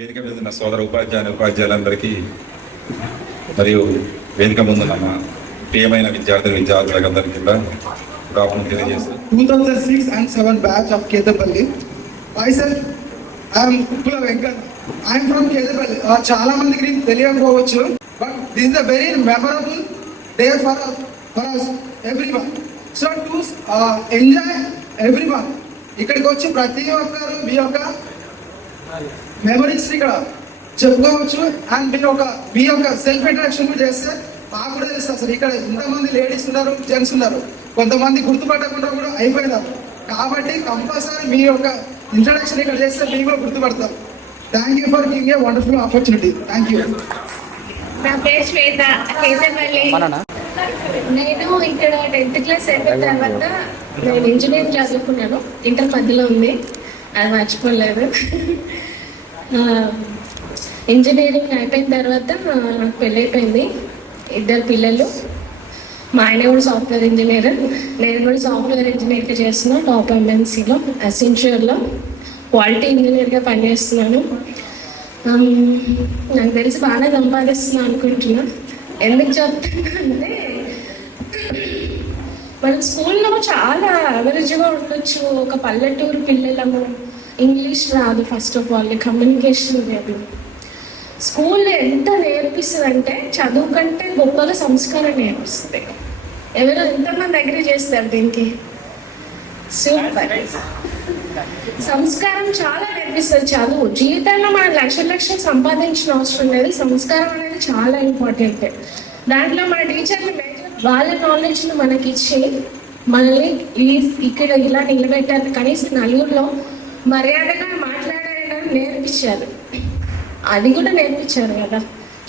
వేదిక మీద ఉన్న సోదర ఉపాధ్యాయులందరికీ మరియు వేదిక ముందున్న మా ప్రియమైన విద్యార్థులకు అందరికీ కూడా ప్రాబ్లం తెలియజేస్తాను. 2006 and 7 batch of Kedapalli. Myself, I am Kukula Venkat. I am from Kedapalli. చాలా మందికి తెలియకపోవచ్చు, but this is a very memorable day for us everyone. So to enjoy everyone, ఇక్కడికి వచ్చి ప్రతి ఒక్కరు మీ యొక్క మెమరీస్ ఇక్కడ చెప్పుకోవచ్చు. అండ్ మీ యొక్క సెల్ఫ్ ఇంట్రడక్షన్ కూడా చేస్తే మాకు కూడా తెలుస్తుంది అసలు ఇక్కడ ఇంతమంది లేడీస్ ఉన్నారు, జెంట్స్ ఉన్నారు, కొంతమంది గుర్తుపట్టకుండా కూడా అయిపోయినారు. కాబట్టి కంపల్సరీ మీ యొక్క ఇంట్రడక్షన్ ఇక్కడ చేస్తే మీరు కూడా గుర్తుపడతారు. Thank you for giving a wonderful opportunity. Thank you. నా పేరు శ్వేత, కేతపల్లి. నేను ఇక్కడ 10th క్లాస్ అయిపోయిన తర్వాత నేను ఇంజనీరింగ్ చదువుకున్నాను. ఇంటర్ మధ్యలో ఉంది, అది మర్చిపోలేదు. ఇంజనీరింగ్ అయిపోయిన తర్వాత నాకు పెళ్ళి అయిపోయింది, 2 పిల్లలు. మా ఆయన కూడా సాఫ్ట్వేర్ ఇంజనీర్, నేను కూడా సాఫ్ట్వేర్ ఇంజనీర్గా చేస్తున్నాను. టాప్ ఎంఎన్సీలో అసెన్షియర్లో క్వాలిటీ ఇంజనీర్గా పనిచేస్తున్నాను. నాకు తెలిసి బాగానే సంపాదిస్తున్నాను అనుకుంటున్నా. ఎందుకు చెప్తున్నా అంటే, మనం స్కూల్లో చాలా అవరేజ్గా ఉండొచ్చు. ఒక పల్లెటూరు పిల్లలము, ఇంగ్లీష్ రాదు, ఫస్ట్ ఆఫ్ ఆల్ కమ్యూనికేషన్ లేదు. స్కూల్లో ఎంత నేర్పిస్తుంది అంటే చదువు కంటే గొప్పగా సంస్కారం నేర్పిస్తుంది. ఎవరు ఎంతమంది అగ్రీ చేస్తారు దీనికి? సూపర్. సంస్కారం చాలా నేర్పిస్తుంది. చదువు జీవితంలో మనం లక్షలు సంపాదించిన అవసరం లేదు, సంస్కారం అనేది చాలా ఇంపార్టెంట్. దాంట్లో మన టీచర్లు వాళ్ళ నాలెడ్జ్ని మనకి ఇచ్చి మనల్ని ఇక్కడ ఇలా నిలబెట్టారు. కనీసం నలుగురిలో మర్యాదగా మాట్లాడడం నేర్పించారు. అది కూడా నేర్పించారు కదా.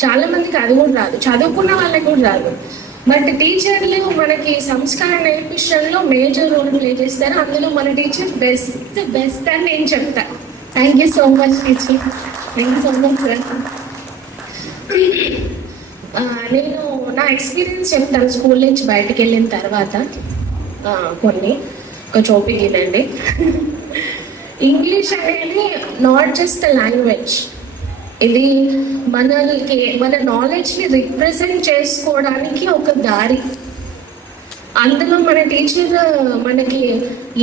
చాలా మందికి అది కూడా రాదు, చదువుకున్న వాళ్ళకి కూడా రాదు. బట్ టీచర్లు మనకి సంస్కారం నేర్పించడంలో మేజర్ రోల్ ప్లే చేస్తారు. అందులో మన టీచర్ బెస్ట్ అని నేను చెప్తాను. Thank you so much teacher. Thank you so much sir. నేను నా ఎక్స్పీరియన్స్ చెప్తాను. స్కూల్ నుంచి బయటకు వెళ్ళిన తర్వాత ఒక టాపిక్ ఇదండి. ఇంగ్లీష్ అనేది నాట్ జస్ట్ లాంగ్వేజ్, ఇది మన నాలెడ్జ్ని రిప్రజెంట్ చేసుకోవడానికి ఒక దారి. అందులో మన టీచర్ మనకి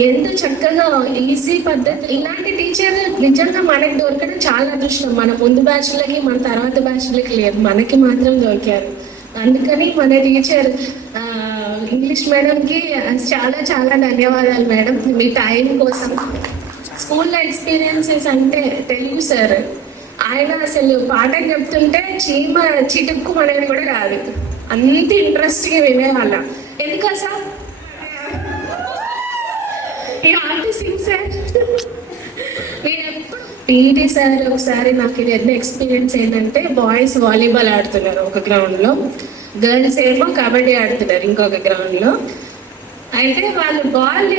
ఎంత చక్కగా ఈజీ పద్ధతి, ఇలాంటి టీచర్ నిజంగా మనకి దొరకడం చాలా అదృష్టం. మన ముందు బ్యాచ్లకి మన తర్వాత బ్యాచ్లకి లేదు, మనకి మాత్రం దొరికారు. అందుకని మన టీచర్ ఇంగ్లీష్ మేడంకి చాలా చాలా ధన్యవాదాలు మేడం, మీ టైం కోసం. స్కూల్లో ఎక్స్పీరియన్సెస్ అంటే తెలుగు సార్, ఆయన అసలు పాఠం చెప్తుంటే చీమ చిటుక్కు అనేది కూడా రాదు, అంత ఇంట్రెస్ట్గా వినేవాళ్ళం. ఎందుకు సార్ సార్ పీటీ సార్ ఒకసారి నాకు ఇది ఎక్స్పీరియన్స్ ఏంటంటే, బాయ్స్ వాలీబాల్ ఆడుతున్నారు ఒక గ్రౌండ్లో, గర్ల్స్ ఏమో కబడ్డీ ఆడుతున్నారు ఇంకొక గ్రౌండ్లో. అయితే వాళ్ళు బాల్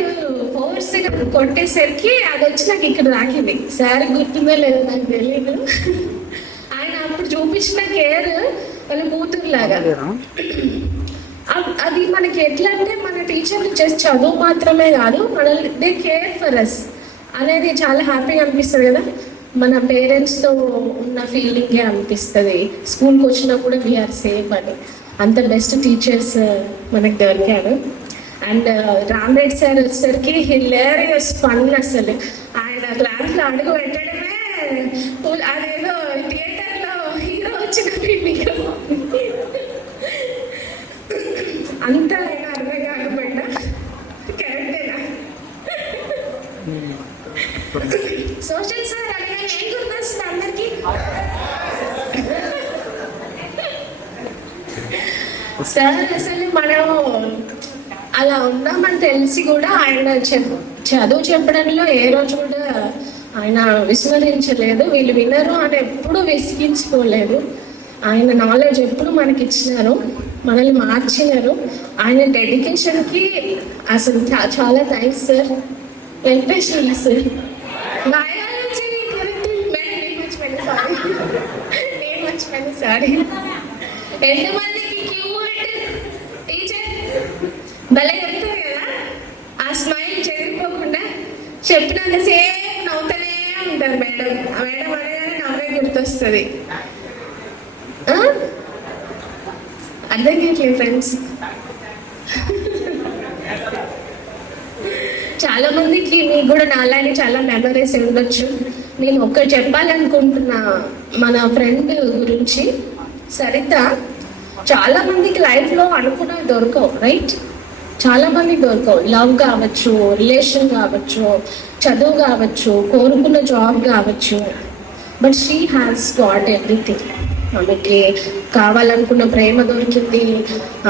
ఫోర్స్గా కొట్టేసరికి అది వచ్చి నాకు ఇక్కడ తాకింది. సార్ గుర్తుందో లేదో నాకు తెలియదు. ఆయన అప్పుడు చూపించిన కేర్ వాళ్ళ కూతురులాగా. అది మనకి ఎట్లా అంటే, మన టీచర్లు జస్ట్ చదువు మాత్రమే కాదు, మనల్ని దే కేర్ ఫర్ అస్ అనేది చాలా హ్యాపీగా అనిపిస్తుంది కదా. మన పేరెంట్స్తో ఉన్న ఫీలింగే అనిపిస్తుంది. స్కూల్కి వచ్చినా కూడా వీఆర్ సేఫ్ అని. అంత బెస్ట్ టీచర్స్ మనకు దొరికారు. అండ్ రామరెడ్డి సార్ వచ్చేసరికి హిలేరియస్ ఫన్. అసలు ఆయన క్లాస్లో అడుగు పెట్టడమే అదేదో థియేటర్లో హీరో వచ్చిన ఫీలింగ్. అంత ఆయన అర్థం కాకపోయినా కరెక్టేనా? సోషల్ సార్ అడిగిన ఏం గుర్తొస్తుంది అందరికీ? సార్ అసలు మనం అలా ఉన్నామని తెలిసి కూడా ఆయన చదువు చెప్పడంలో ఏ రోజు కూడా ఆయన విస్మరించలేదు. వీళ్ళు వినరు అని ఎప్పుడు విసిగించుకోలేదు. ఆయన నాలెడ్జ్ ఎప్పుడు మనకి ఇచ్చినారు, మనల్ని మార్చినారు. ఆయన డెడికేషన్కి అసలు చాలా thanks sir. Venkateswara sir sorry ఎంతమందికి క్యూ టీచర్ భలే చెప్తారు కదా, ఆ స్మైల్ చెదిరిపోకుండా చెప్పినంతసేపు నవ్వుతూనే ఉంటారు మేడం. ఆ మేడం అనగానే నవ్వే వస్తుంది. అర్థం కావట్లేదు ఫ్రెండ్స్. చాలా మందికి మీకు కూడా నాలాగే చాలా మెమరీస్ ఉండొచ్చు. నేను ఒక్కటి చెప్పాలనుకుంటున్నా మన ఫ్రెండ్ గురించి, సరిత. చాలా మందికి లైఫ్లో అనుకున్నవి దొరకవు, రైట్? చాలా మందికి దొరకవు. లవ్ కావచ్చు, రిలేషన్ కావచ్చు, చదువు కావచ్చు, కోరుకున్న జాబ్ కావచ్చు. But she has got everything. ఆమెకి కావాలనుకున్న ప్రేమ దొరికింది,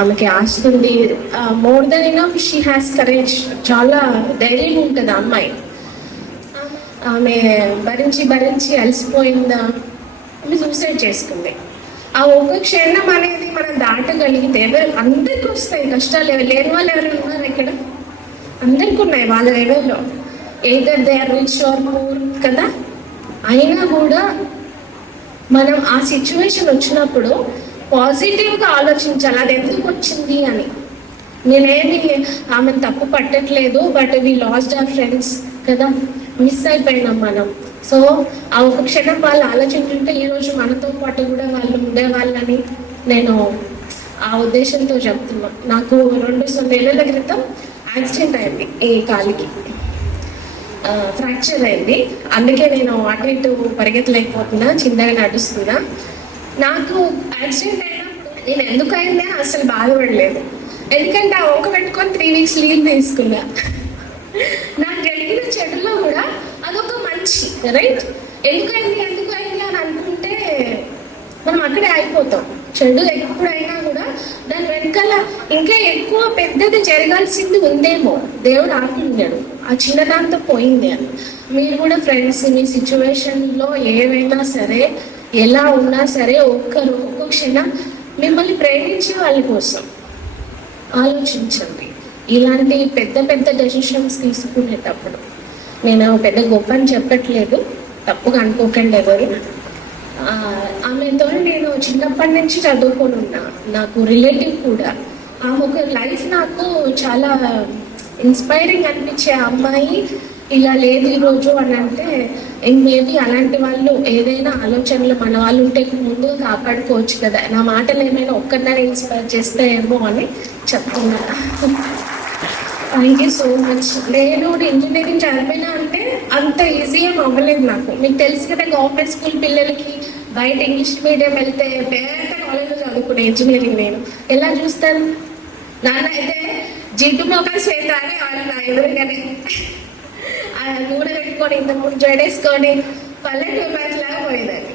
ఆమెకి ఆస్తుంది. More than enough she has courage. చాలా ధైర్యం ఉంటుంది ఆ అమ్మాయి. ఆమె భరించి భరించి అలసిపోయిందా, ఆమె సూసైడ్ చేసుకుంది. ఆ ఒక్క క్షణం అనేది మనం దాటగలిగితే అందరికి వస్తాయి కష్టాలు. లేని వాళ్ళు ఎవరైనా ఉన్నారు ఇక్కడ? అందరికి ఉన్నాయి వాళ్ళ లెవెల్లో. Either they are rich or poor కదా. అయినా కూడా మనం ఆ సిచ్యువేషన్ వచ్చినప్పుడు పాజిటివ్గా ఆలోచించాలి, అది ఎందుకు వచ్చింది అని. నేనేమి ఆమెను తప్పు పట్టట్లేదు, but we last our friends కదా, మిస్ అయిపోయినాం మనం. సో ఆ ఒక క్షణం వాళ్ళు ఆలోచించుంటే ఈరోజు మనతో పాటు కూడా వాళ్ళు ఉండేవాళ్ళని నేను ఆ ఉద్దేశంతో చెప్తున్నా. నాకు 2 నెలల క్రితం యాక్సిడెంట్ అయింది, ఈ కాలికి ఫ్రాక్చర్ అయింది. అందుకే నేను అటు ఇటు పరిగెత్తలేకపోతున్నా, చిన్నగా నడుస్తున్నా. నాకు యాక్సిడెంట్ అయినప్పుడు నేను ఎందుకు అయిందే అసలు బాధపడలేదు. ఎందుకంటే ఆ ఒక్క పెట్టుకొని 3 weeks లీవ్ తీసుకున్నా. నాకు జరిగిన చెడులో కూడా అదొక మంచి, రైట్? ఎందుకైంది అని అనుకుంటే మనం అక్కడే అయిపోతాం. చెడు ఎప్పుడైనా కూడా దాని వెనకాల ఇంకా ఎక్కువ పెద్దది జరగాల్సింది ఉందేమో, దేవుడు ఆపుతున్నాడు. ఆ చిన్నదాంతో పోయింది అని. మీరు కూడా ఫ్రెండ్స్, మీ సిచ్యువేషన్లో ఏవైనా సరే, ఎలా ఉన్నా సరే, ఒక్క క్షణం మిమ్మల్ని ప్రేమించే వాళ్ళ కోసం ఆలోచించండి. ఇలాంటి పెద్ద పెద్ద డెసిషన్స్ తీసుకునేటప్పుడు నేను పెద్ద గొప్ప అని చెప్పట్లేదు, తప్పుగా అనుకోకండి ఎవరు. ఆమెతో నేను చిన్నప్పటి నుంచి చదువుకొని ఉన్నా. నాకు రిలేటివ్ కూడా. ఆమె ఒక లైఫ్ నాకు చాలా ఇన్స్పైరింగ్ అనిపించే అమ్మాయి ఇలా లేదు ఈరోజు అని అంటే, మేబీ అలాంటి వాళ్ళు ఏదైనా ఆలోచనలు మన వాళ్ళు ఉంటే ముందుగా కాపాడుకోవచ్చు కదా. నా మాటలు ఏమైనా ఒక్కరినైనా ఇన్స్పైర్ చేస్తాయేమో అని చెప్తున్నా. Thank you so much. నేను ఇంజనీరింగ్ చదివినా అంటే అంత ఈజీ ఏం అవ్వలేదు నాకు. మీకు తెలుసు కదా, గవర్నమెంట్ స్కూల్ పిల్లలకి బయట ఇంగ్లీష్ మీడియం వెళ్తే పెద్ద కాలేజ్లో చదువుకునే ఇంజనీరింగ్ నేను ఎలా చూస్తాను. నాన్న అయితే జిడ్డు మొక్కలు చేత అని వాళ్ళు నా ఎదురుగానే నూనె పెట్టుకొని ఇంతకుముందు జడేసుకొని పల్లెటూరు మ్యాచ్ లాగా పోయేదాన్ని.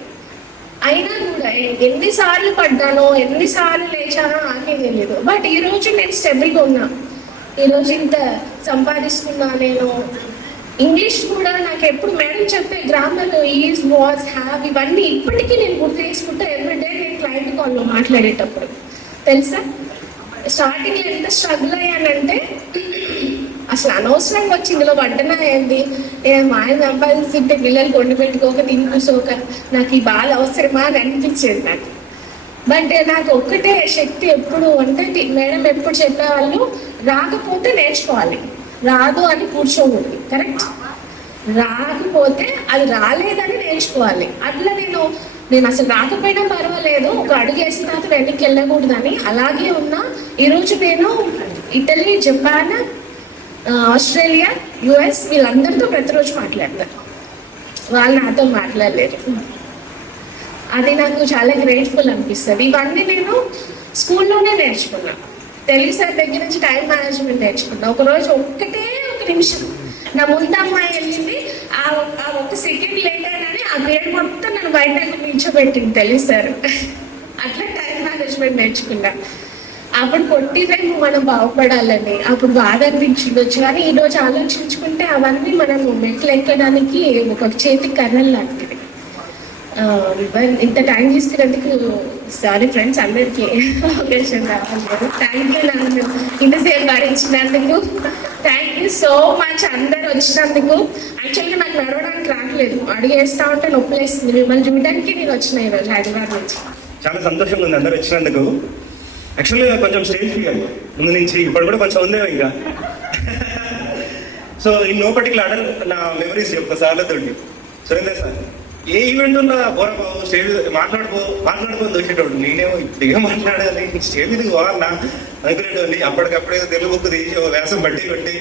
అయినా కూడా ఎన్నిసార్లు పడ్డానో, ఎన్నిసార్లు లేచానో నాకే తెలియదు. బట్ ఈరోజు నేను స్టెబుల్గా ఉన్నా. ఈరోజు ఇంత సంపాదిస్తున్నా. నేను ఇంగ్లీష్ కూడా నాకు ఎప్పుడు మేడం చెప్పే గ్రామర్, ఈజ్, వాజ్, హ్యావ్ ఇవన్నీ ఇప్పటికీ నేను గుర్తు చేసుకుంటా ఎవ్రీడే నేను క్లయింట్ కాల్లో మాట్లాడేటప్పుడు. తెలుసా, స్టార్టింగ్లో ఎంత స్ట్రగుల్ అయ్యానంటే అసలు అనవసరంగా వచ్చి ఇందులో పడ్డనా ఏంది, మా ఆయన సంపాదిస్తుంటే పిల్లలు కొండి పెట్టుకోక తిని కూర్చోక నాకు ఈ బాధ అవసరమా అని అనిపించేది నాకు. బట్ నాకు ఒక్కటే శక్తి ఎప్పుడు అంటే, మేడం ఎప్పుడు చెప్పేవాళ్ళు, రాకపోతే నేర్చుకోవాలి, రాదు అని కూర్చోకూడదు. కరెక్ట్? రాకపోతే అది రాలేదని నేర్చుకోవాలి. అట్లా నేను అసలు రాకపోయినా పర్వాలేదు, ఒక అడుగు వేసిన తర్వాత వెనక్కి వెళ్ళకూడదని అలాగే ఉన్నా. ఈరోజు నేను ఇటలీ, జపాన్, ఆస్ట్రేలియా, US వీళ్ళందరితో ప్రతిరోజు మాట్లాడతాను. వాళ్ళు నాతో మాట్లాడలేరు. అది నాకు చాలా గ్రేట్ఫుల్ అనిపిస్తుంది. ఇవన్నీ నేను స్కూల్లోనే నేర్చుకున్నా. తెలుగు సార్ దగ్గర నుంచి టైం మేనేజ్మెంట్ నేర్చుకున్నా. ఒకరోజు ఒక నిమిషం నా ముందు అమ్మాయి వెళ్ళింది, ఆ 1 సెకండ్ లేట్ అయినని ఆ పీరియడ్ మొత్తం నన్ను బయట నిల్చోబెట్టింది తెలుగు సార్. అట్లా టైం మేనేజ్మెంట్ నేర్చుకున్నా. అప్పుడు కొట్టిరేమో మనం బాగుపడాలని అప్పుడు బాధ అనిపించిండొచ్చు, కానీ ఈరోజు ఆలోచించుకుంటే అవన్నీ మనం మెట్లు ఎక్కడానికి ఒక చేతికి కర్రలు లాంటిది. ఇంత టైం తీసుకున్నందుకు సారీ ఫ్రెండ్స్, అందరికీ అవకాశం రావాలి. థ్యాంక్ యూ నన్ను ఇంతసేపు భరించినందుకు. థ్యాంక్ యూ సో మచ్ అందరు వచ్చినందుకు. యాక్చువల్గా నాకు నడవడానికి రావట్లేదు, అడిగేస్తా ఉంటే నొప్పులేస్తుంది. మిమ్మల్ని చూడడానికి నేను వచ్చిన ఈరోజు హైదరాబాద్ నుంచి. చాలా సంతోషంగా ఉంది అందరు వచ్చినందుకు. యాక్చువల్గా కొంచెం స్టేజ్ ఫియర్ ముందు నుంచి, ఇప్పుడు కూడా కొంచెం ఉందేమో ఇంకా. So in no particular order నా మెమరీస్ చెప్తా సార్లతోటి. సురేందర్ సార్, ఏ ఈవెంట్ ఉన్నా పోరాబాబు స్టేజ్ మాట్లాడుకో దోచేటోడు. నేనేమో ఇప్పుడు ఏం మాట్లాడాలి, స్టేజ్ మీదకి పోవాలన్నా అనుకునేటోని. అప్పటికప్పుడే తెలుగు బుక్ తీసి ఓ వ్యాసం బట్టి కొట్టి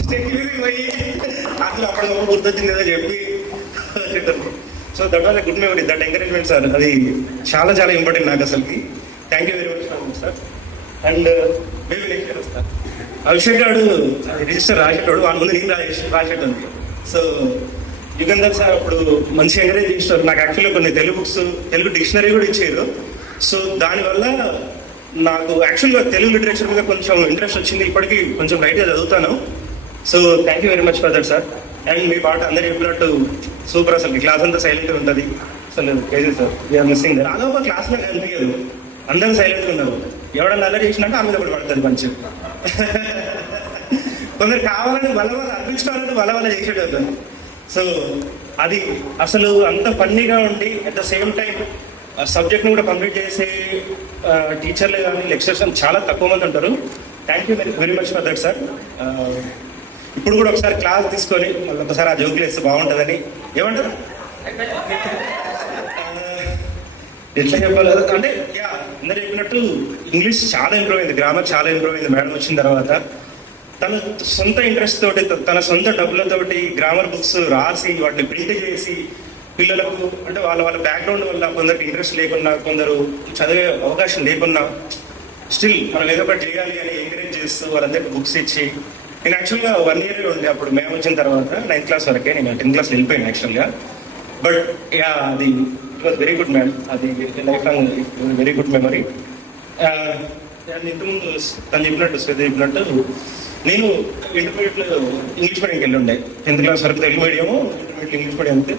స్టేజ్ మీదకి పోయి అందులో అప్పటికప్పుడు గుర్తొచ్చింది ఏదో చెప్పి వచ్చేటోని. So that was good memory, that encouragement sir. అది చాలా చాలా ఇంపార్టెంట్ నాకు అసలుకి. Thank you very much sir. And maybe next year వస్తా. అభిషేక్ గారు రిజిస్టర్ రాసేటోడు, వాళ్ళ ముందు నేను రాసేటోని. సో యుగంధర్ సార్ అప్పుడు మంచి ఎంకరేజ్ చేస్తారు నాకు. యాక్చువల్గా కొన్ని తెలుగు డిక్షనరీ కూడా ఇచ్చారు. సో దానివల్ల నాకు యాక్చువల్గా తెలుగు లిటరేచర్ మీద కొంచెం ఇంట్రెస్ట్ వచ్చింది. ఇప్పటికీ కొంచెం లైట్గా చదువుతాను. So thank you very much for that sir. And మీ పాట అందరు చెప్పినట్టు సూపర్. అసలు క్లాస్ అంతా సైలెంట్గా ఉంటుంది. అసలు కేజీ సార్ వీఆర్ మిస్సింగ్. అలా ఒక క్లాస్లో కనిపించదు, అందరూ సైలెంట్గా ఉన్నారు. ఎవడన్నా అల్లరి చేసినాక ఆమె కూడా పడుతుంది మంచి. కొందరు కావాలని వల్ల అనిపించుకోవాలంటే వల్ల చేసేటప్పుడు. సో అది అసలు అంత ఫన్నీగా ఉండి అట్ ద సేమ్ టైం సబ్జెక్ట్ని కూడా కంప్లీట్ చేసే టీచర్లు కానీ లెక్చరర్స్ అని చాలా తక్కువ మంది ఉంటారు. Thank you very much for that sir. ఇప్పుడు కూడా ఒకసారి క్లాస్ తీసుకొని మళ్ళీ ఒకసారి ఆ జోకులు వేస్తే బాగుంటుందని. ఏమంటారు ఎట్లా చెప్పాలి అంటే, యా అందరు చెప్పినట్టు ఇంగ్లీష్ చాలా ఇంప్రూవ్ అయింది, గ్రామర్ చాలా ఇంప్రూవ్ అయింది మేడం వచ్చిన తర్వాత. తన సొంత ఇంట్రెస్ట్ తోటి, తన సొంత డబ్బులతోటి గ్రామర్ బుక్స్ రాసి వాటిని ప్రింట్ చేసి పిల్లలకు, అంటే వాళ్ళ బ్యాక్గ్రౌండ్ వల్ల కొందరికి ఇంట్రెస్ట్ లేకున్నా, కొందరు చదివే అవకాశం లేకున్నా స్టిల్ మనం ఏదో ఒకటి చేయాలి అని ఎంకరేజ్ చేస్తూ వాళ్ళందరికీ బుక్స్ ఇచ్చి. నేను యాక్చువల్గా 1 year ఉండే అప్పుడు మేము వచ్చిన తర్వాత 9th class వరకే. నేను 10th class వెళ్ళిపోయాను యాక్చువల్గా. బట్ యా అది it was very good ma'am. అది life long very good memory. ఇంతకుముందు తను చెప్పినట్టు శ్వేత చెప్పినట్టు నేను ఇంటర్మీడియట్లో ఇంగ్లీష్ మీడియంకి వెళ్ళి ఉండే. 10th class వరకు Telugu medium, intermediate English medium. అంతే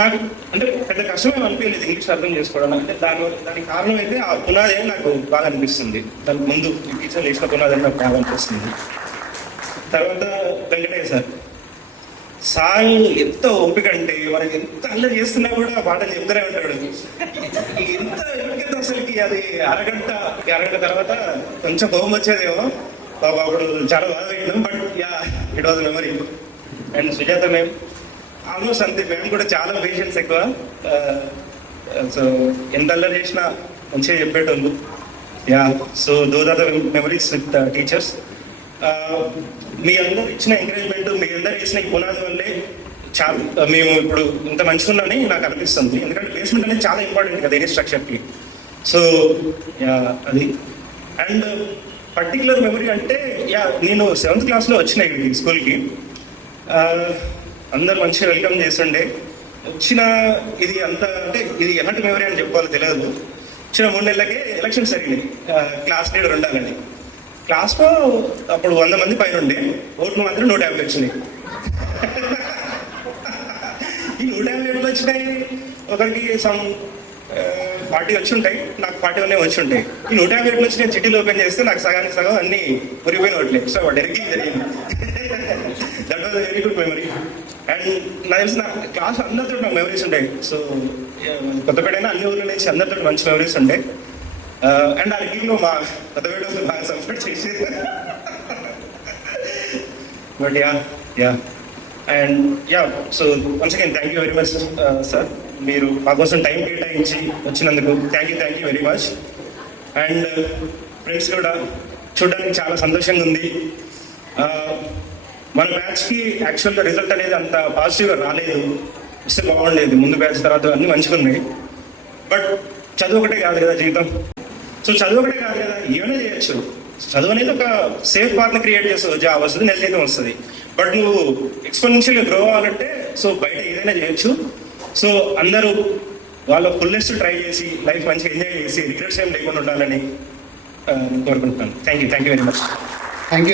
నాకు అంటే పెద్ద కష్టమే అనిపించలేదు ఇంగ్లీష్ అర్థం చేసుకోవడం. అంటే దానికి కారణం అయితే ఆ పునాది అని నాకు బాగా అనిపిస్తుంది. దానికి ముందు ఈ టీచర్లు వేసిన పునాది అని నాకు బాగా అనిపిస్తుంది. తర్వాత వెంకటయ్య సార్ ఎంత ఓపిక అంటే మనకి ఎంత అల్లరి చేస్తున్నా కూడా పాటలు చెప్తూనే ఉంటాడు. ఎంత ఓపిక అసలుకి. అది అరగంట తర్వాత కొంచెం కోపం వచ్చేదేమో బాబా, అప్పుడు చాలా బాగా పెట్టినాం. But yeah it was memory. And Sujatha మేము ఆల్మోస్ట్ అంతే, మేము కూడా చాలా పేషెన్స్ ఎక్కువ. సో ఎంత అల్లరి చేసినా మంచిగా చెప్పేటోళ్ళు. Yeah so those are the memories with teachers. మీ అందరూ ఇచ్చిన ఎంకరేజ్మెంట్, మీ అందరూ ఇచ్చిన ఈ పునాది వల్లే చాలా మేము ఇప్పుడు ఇంత మంచిగా ఉన్నామని నాకు అనిపిస్తుంది. ఎందుకంటే బేస్మెంట్ అనేది చాలా ఇంపార్టెంట్ కదా ఏ స్ట్రక్చర్కి. సో యా అది. అండ్ పర్టికులర్ మెమరీ అంటే యా నేను 7th classలో వచ్చిన ఈ స్కూల్కి. అందరు మంచిగా వెల్కమ్ చేస్తుండే. వచ్చిన ఇది అంత అంటే ఇది ఎలాంటి మెమరీ అని చెప్పుకోవాలో తెలియదు. వచ్చిన 3 నెలలకే ఎలక్షన్స్ జరిగినాయి, క్లాస్ లీడర్ ఉండాలని. క్లాస్లో అప్పుడు 100 మంది పైన ఉండే, ఓట్లు మాత్రం 150 వచ్చినాయి. ఈ 150 వచ్చినాయి. ఒకరికి సమ్ 40 వచ్చి ఉంటాయి, నాకు 41 వచ్చి ఉంటాయి. ఈ 150 వచ్చి నేను చిట్టీలు ఓపెన్ చేస్తే నాకు సగానికి సగం అన్ని మురిగిపోయిన ఓట్లే. సో డైరెక్ట్లీ జరిగింది. That was very good memory. And నాకు తెలిసిన క్లాస్ అందరితో నాకు మెమరీస్ ఉంటాయి. సో కొత్తపేటైనా అన్ని ఊర్ల నుంచి అందరితో మంచి మెమరీస్ ఉంటాయి. అండ్ ఆ రివ్యూలో మా కొత్తపేట బాగా సపోర్ట్ చేసేది. But yeah and yeah so once again thank you very much sir. మీరు మా కోసం టైం కేటాయించి వచ్చినందుకు thank you very much. And friends కూడా చూడడానికి చాలా సంతోషంగా ఉంది. మన బ్యాచ్కి యాక్చువల్గా రిజల్ట్ అనేది అంత పాజిటివ్గా రాలేదు, వస్తే బాగుండేది. ముందు బ్యాచ్ తర్వాత అన్నీ మంచిగా ఉన్నాయి. బట్ చదువు ఒకటే కాదు కదా జీవితం. సో చదువు ఒకటే కాదు కదా, ఏమైనా చేయొచ్చు. చదువు అనేది ఒక సేఫ్ పాత్ని క్రియేట్ చేస్తావు. జాబ్ వస్తుంది, నెల జీతం వస్తుంది. బట్ నువ్వు ఎక్స్పోనెన్షియల్గా గ్రో అవ్వాలంటే సో బయట ఏదైనా చేయొచ్చు. సో అందరూ వాళ్ళ ఫుల్లెస్ట్ ట్రై చేసి లైఫ్ మంచిగా ఎంజాయ్ చేసి రిగ్రెట్స్ ఏం లేకుండా ఉండాలని కోరుకుంటున్నాను. Thank you very much. Thank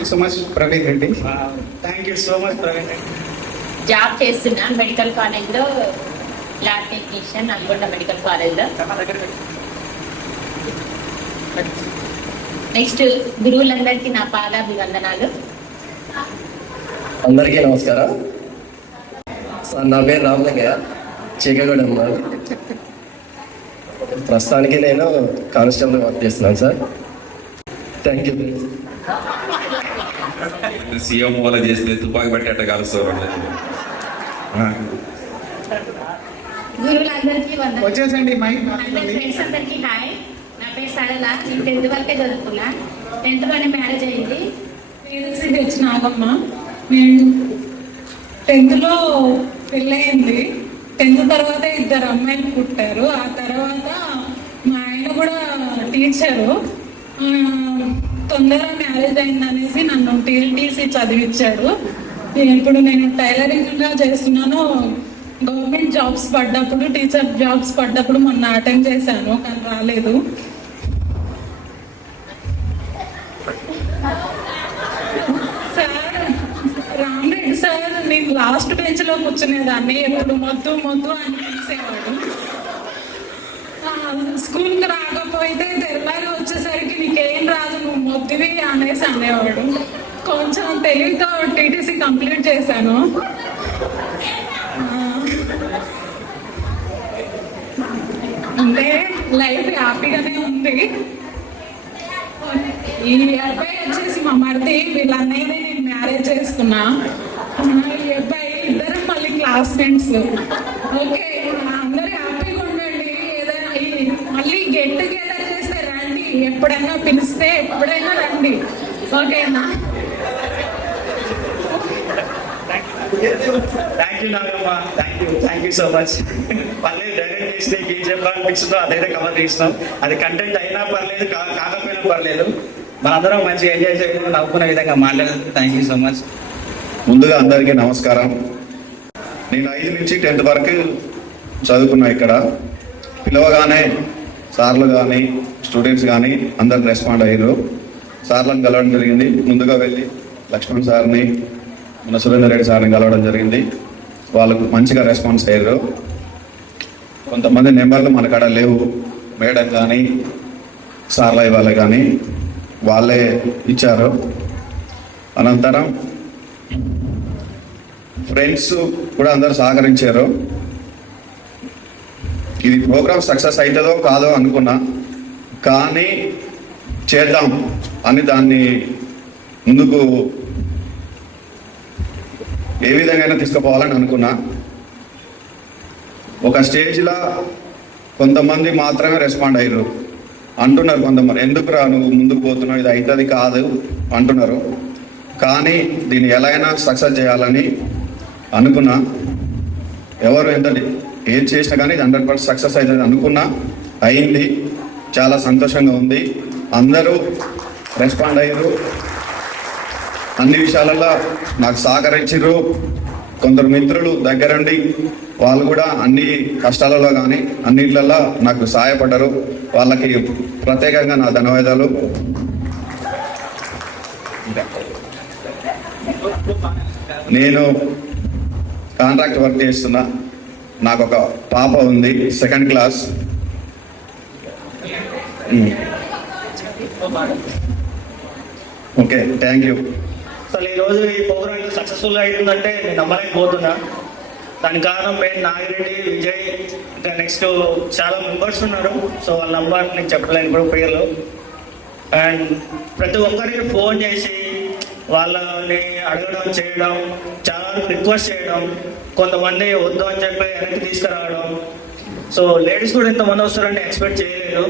you so much Praveen Reddy. Thank you so much Praveen Reddy. Job చేస్తున్నాను మెడికల్ కాలేజ్లో, ల్యాబ్ టెక్నీషియన్ నల్గొండ మెడికల్ కాలేజ్లో. నెక్స్ట్ గురువులందరికీ నా పాదాభివందనాలు. అందరికీ నమస్కారం సార్. నా పేరు రామలింగయ్య, చీకగూడెం. ప్రస్తుతానికి నేను కానిస్టేబుల్ వర్క్ చేస్తున్నాను సార్. Thank you. సీఎం వాళ్ళ చేస్తే తుపాకి పట్టేట కాలుస్తారు. గురువులందరికీ వందనాలు. వచ్చేసండి మైక్. అందరి ఫ్రెండ్స్ అందరికీ హాయ్. నా పేరు సరళ. నేను 10th వరకే చదువుకున్నా. 10th మ్యారేజ్ అయింది. హెచ్ నాగమ్మ. నేను 10th పెళ్ళయింది. 10th తర్వాత 2 అమ్మాయిలు పుట్టారు. ఆ తర్వాత మా ఆయన కూడా టీచరు. తొందరగా మ్యారేజ్ అయిందనేసి నన్ను టీసీ చదివించాడు. ఇప్పుడు నేను టైలరింగ్గా చేస్తున్నాను. గవర్నమెంట్ జాబ్స్ పడ్డప్పుడు, టీచర్ జాబ్స్ పడ్డప్పుడు మొన్న అటెండ్ చేశాను, కానీ రాలేదు. సార్ రామరెడ్డి సార్ నేను లాస్ట్ బెంచ్లో కూర్చునేదాన్ని. ఎప్పుడు మొద్దు మొద్దు అని పిలిచేవాడు. స్కూల్కి రాకపోతే తెల్లారి వచ్చేసరికి నీకేం రాదు, నువ్వు మొద్దువి అనేసి అనేవాడు. కొంచెం తెలివితో టీటీసీ కంప్లీట్ చేశాను. అంటే లైఫ్ హ్యాపీగానే ఉంది. ఈ అబ్బాయి వచ్చేసి మా మరిది, వీళ్ళన్నయ్యనే నేను మ్యారేజ్ చేసుకున్నా. ఈ అబ్బాయి ఇద్దరు మళ్ళీ క్లాస్మేట్స్. ఓకే, అందరూ హ్యాపీగా ఉండండి. ఏదైనా మళ్ళీ గెట్ టుగెదర్ చేస్తే రండి, ఎప్పుడైనా పిలిస్తే ఎప్పుడైనా రండి. ఓకేనా? Thank you Nagamma. Thank you so much. పర్లేదు, డైరెక్ట్ చేస్తే ఏం చెప్పాలనిపిస్తుందో అదైతే కవర్ చేస్తాం. అది కంటెంట్ అయినా పర్లేదు, కాకపోయినా పర్లేదు, మనందరం మంచిగా ఎంజాయ్ చేయడం, నవ్వుకునే విధంగా మాట్లాడదు. Thank you so much. ముందుగా అందరికీ నమస్కారం. నేను 5 నుంచి 10th వరకు చదువుకున్నా ఇక్కడ. పిలవగానే సార్లు కానీ స్టూడెంట్స్ కానీ అందరికి రెస్పాండ్ అయ్యారు. సార్లను కలవడం జరిగింది. ముందుగా వెళ్ళి లక్ష్మణ్ సార్ని, మన సురేందర్ రెడ్డి సార్ని కలవడం జరిగింది. వాళ్ళకు మంచిగా రెస్పాన్స్ అయ్యారు. కొంతమంది నెంబర్లు మన కాడ లేవు, మేడం కానీ సార్ల వాళ్ళే కానీ వాళ్ళే ఇచ్చారు. అనంతరం ఫ్రెండ్స్ కూడా అందరూ సహకరించారు. ఇది ప్రోగ్రామ్ సక్సెస్ అవుతుందో కాదో అనుకున్నా, కానీ చేద్దాం అని దాన్ని ముందుకు ఏ విధంగా తీసుకుపోవాలని అనుకున్నా. ఒక స్టేజ్లో కొంతమంది మాత్రమే రెస్పాండ్ అయ్యారు. అంటున్నారు కొంతమంది, ఎందుకురా నువ్వు ముందుకు పోతున్నావు, ఇది అవుతుంది కాదు అంటున్నారు. కానీ దీన్ని ఎలా అయినా సక్సెస్ చేయాలని అనుకున్నా. ఎవరు ఏం చేసినా కానీ 100% సక్సెస్ అవుతుంది అనుకున్నా. అయింది. చాలా సంతోషంగా ఉంది. అందరూ రెస్పాండ్ అయ్యారు. అన్ని విషయాలలో నాకు సహకరించారు. కొందరు మిత్రులు దగ్గరుండి వాళ్ళు కూడా అన్ని కష్టాలలో కానీ అన్నిట్లలో నాకు సహాయపడ్డారు. వాళ్ళకి ప్రత్యేకంగా నా ధన్యవాదాలు. నేను కాంట్రాక్ట్ వర్క్ చేస్తున్నా. నాకు ఒక పాప ఉంది, 2nd class. Okay, thank you. అసలు ఈరోజు ఈ ప్రోగ్రామ్ ఇంత సక్సెస్ఫుల్గా అవుతుందంటే నేను నమ్మలేకపోతున్నా. దానికి కారణం మెయిన్ నాగిరెడ్డి, విజయ్, ఇంకా నెక్స్ట్ చాలా మెంబర్స్ ఉన్నారు. సో వాళ్ళ నంబర్ నేను చెప్పలేను ఇప్పుడు పేర్లు. అండ్ ప్రతి ఒక్కరికి ఫోన్ చేసి వాళ్ళని అడగడం, చేయడం, చాలా రిక్వెస్ట్ చేయడం, కొంతమంది వద్దు అని చెప్పి వెనక్కి తీసుకురావడం. సో లేడీస్ కూడా ఇంతమంది వస్తారంటే ఎక్స్పెక్ట్ చేయలేదు.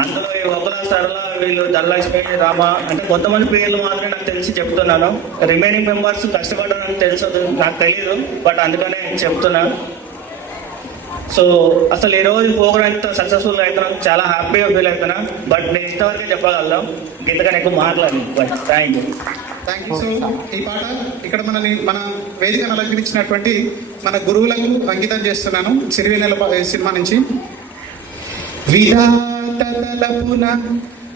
అందులో ఈ ఒకలా సరళ, వీళ్ళు ధనలక్ష్మి, రామ, అంటే కొంతమంది పేర్లు మాత్రమే నాకు తెలిసి చెప్తున్నాను. రిమైనింగ్ మెంబర్స్ కష్టపడడానికి తెలుసు, నాకు తెలియదు, బట్ అందుకనే చెప్తున్నా. సో అసలు ఈరోజు ప్రోగ్రామ్ ఇంత సక్సెస్ఫుల్గా అవుతున్నాం, చాలా హ్యాపీగా ఫీల్ అవుతున్నా. బట్ నేను ఇంతవరకే చెప్పగలుగుతాం, ఇంతకన్నా ఎక్కువ మాట్లాడను. But thank you. Thank you. So ఈ పాట ఇక్కడ మన వేదికను అలంకరించినటువంటి మన గురువులకు అంకితం చేస్తున్నాను. సిరివెన్నెల సినిమా నుంచి. విరాట తలపున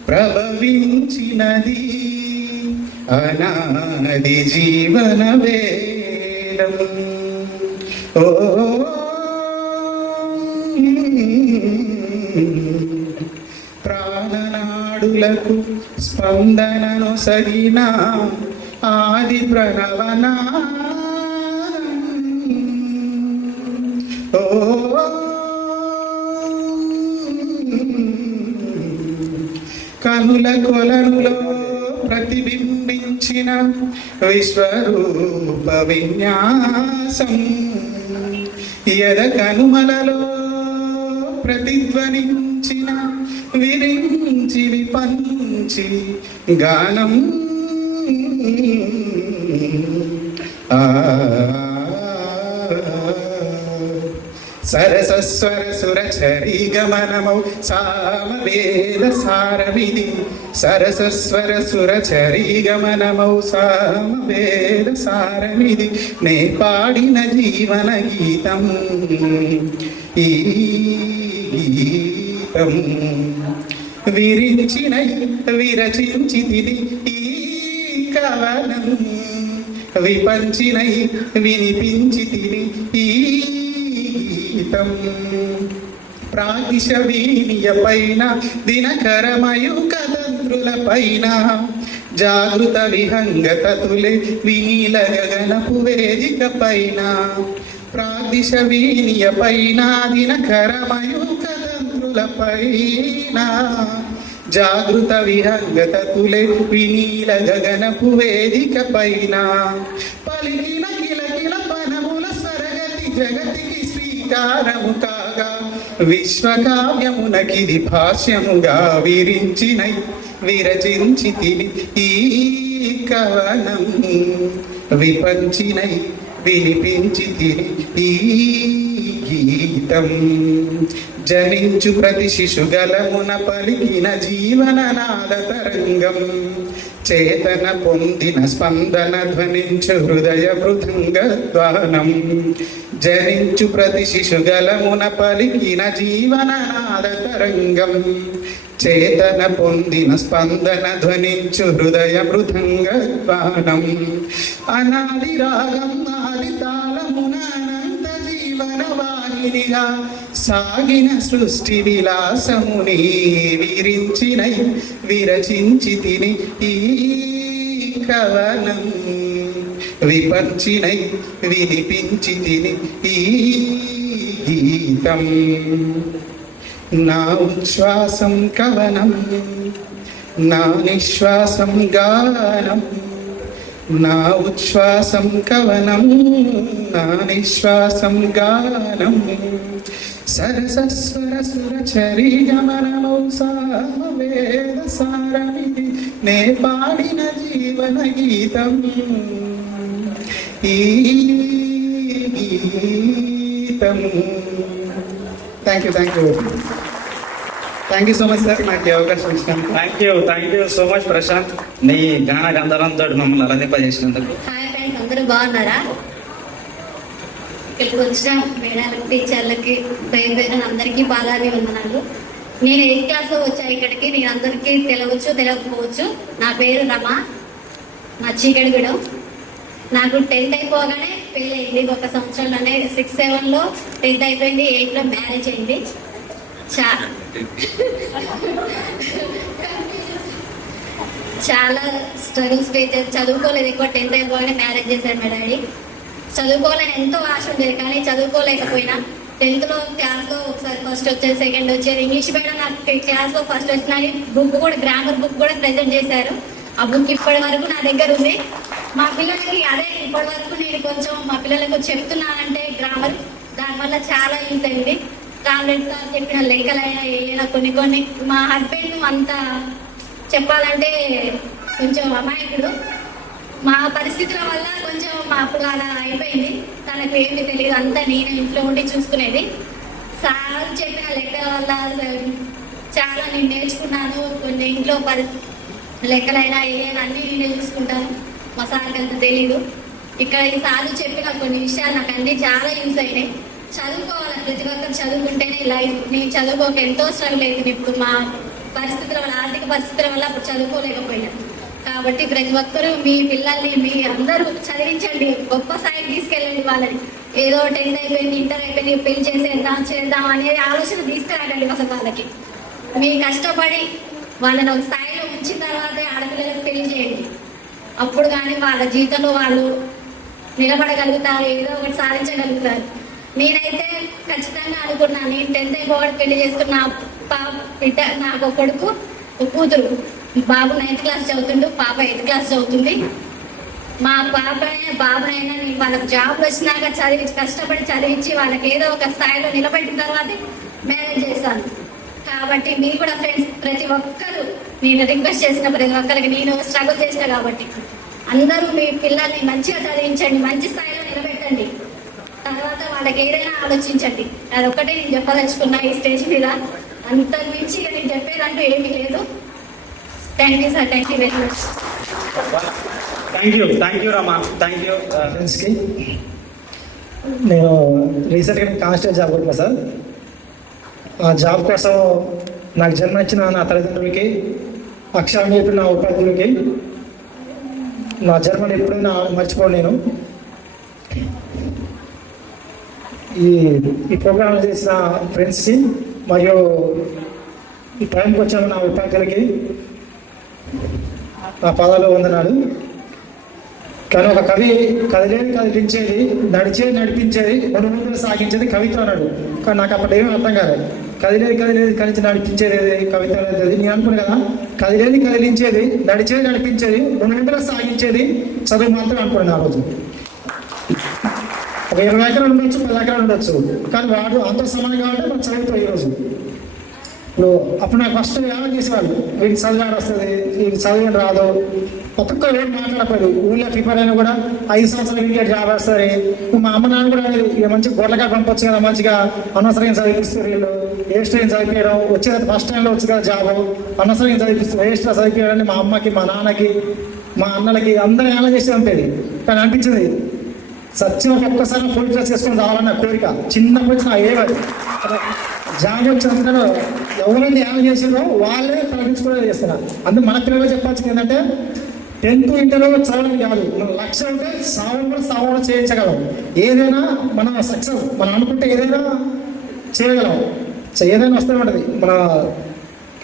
ప్రభవించినది అనాది జీవన వేదం. ఓ ప్రాణనాడులకు స్పందనను సగిన ఆది ప్రణవనా. ఓ కనుల కొలనులో ప్రతిబింబించిన విశ్వరూప విన్యాసం. ఎద కనుమలలో ప్రతిధ్వనించిన విరించి విపంచి గానం సరసస్వర సురచరీ గమనమౌ సామవేద సారమిది సరసస్వర సురచరీ గమనమౌ సామవేద సారమిది నే పాడిన జీవన గీతం ఈ గీతం విరించిన విరచించితిది ఈ కవనం విపంచినై వినిపించితిని ఈ గీతం ప్రాతిశ వీనియ పైన దినకరమయు కదంద్రుల పైన జాగృత విహంగతతులే వినీల గగనపు వేదిక పైన ప్రాతిశ వీనియ పైన దినకరమయు కదంద్రుల పైన జాగృత విహంగతతులే వినీల గగనపు వేదిక పైన పలికిన కిలకిల పనముల సరగతి జగతికి శ్రీకారము కాగా విశ్వకావ్యమునకిది భాష్యముగా విరించినై విరచించితివి ఈ కవనం విపంచినై వినిపించితివి ఈ గీతం జనించు ప్రతి శిశుగలమున పలికిన జీవననాద తరంగం చేతన పొందిన స్పందన ధ్వనించు హృదయ మృదంగద్వానం జనించు ప్రతి శిశుగలమున పలికిన జీవననాద తరంగం చేతన పొందిన స్పందన ధ్వనించు హృదయ మృదంగద్వానం అనాది రాగం ఆది తాళమున అనంత జీవన వాహినిగా సాగిన సృష్టి విలాసముని విరించినై విరచించి తిని ఈ కవనం విపంచినై వినిపించి తిని ఈ గీతం నా ఉచ్ఛ్వాసం కవనం నా నిశ్వాసం గానం నా ఉచ్ఛ్వాసం కవనం నా నిశ్వాసం గానం సరసస్వర సురచరీ గమనమౌ సామవేద సారమిది నే పాడిన జీవన గీతం ఈ గీతం. Thank you so much sir నాకు ఈ అవకాశం ఇచ్చినందుకు. Thank you so much Prashant, నీ గాన గంధర్వంతో మమ్మల్ని అలరింపజేసినందుకు. హాయ్ ఫ్రెండ్స్, అందరూ బాగున్నారా? ఇక్కడికి వచ్చిన మేడాలకు, టీచర్లకి, పేరు పేరున అందరికీ పాదాభివందనాలు. నేను 8th క్లాస్లో వచ్చా ఇక్కడికి. నేను అందరికీ తెలియవచ్చు తెలియకపోవచ్చు. నా పేరు రమ, మా చీకటిగూడెం. నాకు 10th అయిపోగానే పెళ్ళి అయింది. 1 సంవత్సరంలోనే 6, 7లో 10th అయిపోయింది, 8లో మ్యారేజ్ అయింది. చాలా స్ట్రగుల్స్ ఫేస్ చేసి చదువుకోలేదు ఎక్కువ. 10th అయిపోగానే మ్యారేజ్ చేశారు మా డాడీ. చదువుకోవాలని ఎంతో ఆశ ఉండేది, కానీ చదువుకోలేకపోయినా 10thలో క్లాస్లో ఒకసారి ఫస్ట్ వచ్చేది, సెకండ్ వచ్చేది. ఇంగ్లీష్ మీడియం నాకు క్లాస్లో ఫస్ట్ వచ్చినా బుక్ కూడా, గ్రామర్ బుక్ కూడా ప్రెజెంట్ చేశారు. ఆ బుక్ ఇప్పటి వరకు నా దగ్గర ఉంది. మా పిల్లలకి అదే ఇప్పటి వరకు నేను కొంచెం మా పిల్లలకు చెప్తున్నానంటే గ్రామర్, దానివల్ల చాలా యూజ్ అయింది. రామరెడ్డి సార్ చెప్పిన లెక్కలైనా ఏదైనా కొన్ని మా హస్బెండ్ అంత చెప్పాలంటే కొంచెం అమాయకుడు. మా పరిస్థితుల వల్ల కొంచెం అప్పుడు అలా అయిపోయింది. తనకు ఏమి తెలియదు, అంతా నేను ఇంట్లో ఉండి చూసుకునేది. సార్ చెప్పిన లెక్కల వల్ల చాలా నేను నేర్చుకున్నాను. కొన్ని ఇంట్లో లెక్కలైనా ఏదైనా అన్నీ నేనే చూసుకుంటాను. మా సార్కి అంత తెలీదు. ఇక్కడ ఈ సార్లు చెప్పిన కొన్ని విషయాలు నాకు అన్నీ చాలా యూజ్ అయినాయి. చదువుకోవాలి, ప్రతి ఒక్కరు చదువుకుంటేనే లైఫ్. నేను చదువుకోక ఎంతో స్ట్రగుల్ అవుతుంది. ఇప్పుడు మా పరిస్థితుల వల్ల, ఆర్థిక పరిస్థితుల వల్ల అప్పుడు చదువుకోలేకపోయినాను. కాబట్టి ప్రతి ఒక్కరూ మీ పిల్లల్ని మీ అందరూ చదివించండి, గొప్ప స్థాయికి తీసుకెళ్ళండి వాళ్ళని. ఏదో 10th అయిపోయింది, ఇంటర్ అయిపోయింది, పెళ్లి చేద్దాం అనేది ఆలోచన తీసుకురాకండి. అసలు వాళ్ళకి మీ కష్టపడి వాళ్ళని ఒక స్థాయిలో ఉంచిన తర్వాతే ఆడపిల్లలకు పెళ్లి చేయండి. అప్పుడు కానీ వాళ్ళ జీవితంలో వాళ్ళు నిలబడగలుగుతారు, ఏదో ఒకటి సాధించగలుగుతారు. నేనైతే ఖచ్చితంగా అనుకున్నాను, నేను 10th అయిపోయి పెళ్లి చేసుకున్న బిడ్డ, నాకు ఒక కొడుకు, ఒక కూతురు. బాబు 9th క్లాస్ చదువుతుండు, పాప 8th క్లాస్ చదువుతుంది. మా బాబునైనా నేను వాళ్ళకి జాబ్ వచ్చినాక కష్టపడి చదివించి వాళ్ళకి ఏదో ఒక స్థాయిలో నిలబెట్టిన తర్వాతే మ్యారేజ్ చేశాను. కాబట్టి మీరు కూడా ఫ్రెండ్స్ ప్రతి ఒక్కరు, నేను రిక్వెస్ట్ చేసిన ప్రతి ఒక్కరికి, నేను స్ట్రగుల్ చేసిన కాబట్టి అందరూ మీ పిల్లల్ని మంచిగా చదివించండి, మంచి స్థాయిలో నిలబెట్టండి, తర్వాత వాళ్ళకి ఏదైనా ఆలోచించండి. అదొక్కటే నేను చెప్పదలుచుకున్నా ఈ స్టేజ్ మీద. అంత మించి నేను చెప్పేదంటూ ఏమీ లేదు. Thank you sir, thank you very much. Thank you Rama, thank you. ఫ్రెండ్స్కి నేను రీసెంట్గా కానిస్టేబుల్ జాబ్ కొట్టినా సార్. ఆ జాబ్ కోసం నాకు జన్మనిచ్చిన నా తల్లిదండ్రులకి, అక్షరం నేర్పిన నా ఉపాధ్యులకి, నా జన్మని ఎప్పుడైనా మర్చిపోను నేను. ఈ ప్రోగ్రాం చేసిన ఫ్రెండ్స్కి మరియు ఈ టైంకి వచ్చిన నా ఉపాధ్యులకి నా పాదాలు వందనాలు. కానీ ఒక కవి కదిలేది కదిలించేది, నడిచేది నడిపించేది, ముందు సాగించేది కవిత్వం అన్నాడు. కానీ నాకు అప్పుడు ఏమీ అర్థం కాలేదు. కదిలేది కలిసి నడిపించేది కవిత అనేది నేను అనుకున్నాను కదా. కదిలేది కదిలించేది, నడిచేది నడిపించేది, ముందు సాగించేది చదువు మాత్రం అనుకున్నాను. ఆ రోజు ఒక 20 ఎకరాలు ఉండొచ్చు, 10 ఎకరాలు ఉండొచ్చు, కానీ వాడు అంత సమానం కాబట్టి మనం చదువుతాం ఈరోజు. ఇప్పుడు అప్పుడు నాకు ఫస్ట్ ఏమో చేసేవాళ్ళు, వీడికి చదివాడు వస్తుంది, వీడికి చదివి రాదు, ఒక్కొక్కరు ఏం మాట్లాడకపోయి ఊళ్ళో ప్రిపేర్ అయినా కూడా 5 సంవత్సరాలు వీడికి జాబ్ వేస్తారు. మా అమ్మ నాన్న కూడా ఇక మంచి గొడ్లగా పంపొచ్చు కదా, మంచిగా అనవసరంగా చదివిస్తారు. వీళ్ళు ఏ స్టైన్ చదివించడం వచ్చేది ఫస్ట్ టైంలో వచ్చు కదా జాబ్, అనవసరంగా చదివిస్తారు. వేస్ట్గా చదివించడానికి మా అమ్మకి, మా నాన్నకి, మా అన్నలకి అందరూ ఏమైనా చేసి పంపేది. కానీ అనిపించింది సచ్చిన ఒక్కసారి ఫుల్ డ్రెస్ చేసుకొని రావాలన్న కోరిక చిన్నప్పటి నుంచి నా ఏమది. జాబ్ వచ్చిన ఎవరైతే ఏమైనా చేసిందో వాళ్ళే తగ్గించుకునే చేస్తున్నారు. అందుకు మన పిల్లలు చెప్పాల్సింది ఏంటంటే 10th ఇంటర్ చదవడం కాదు, మన లక్ష్యం ఉంటే సావడం చేయించగలం. ఏదైనా మన సక్సెస్ మనం అనుకుంటే ఏదైనా చేయగలం, ఏదైనా వస్తే ఉంటుంది మన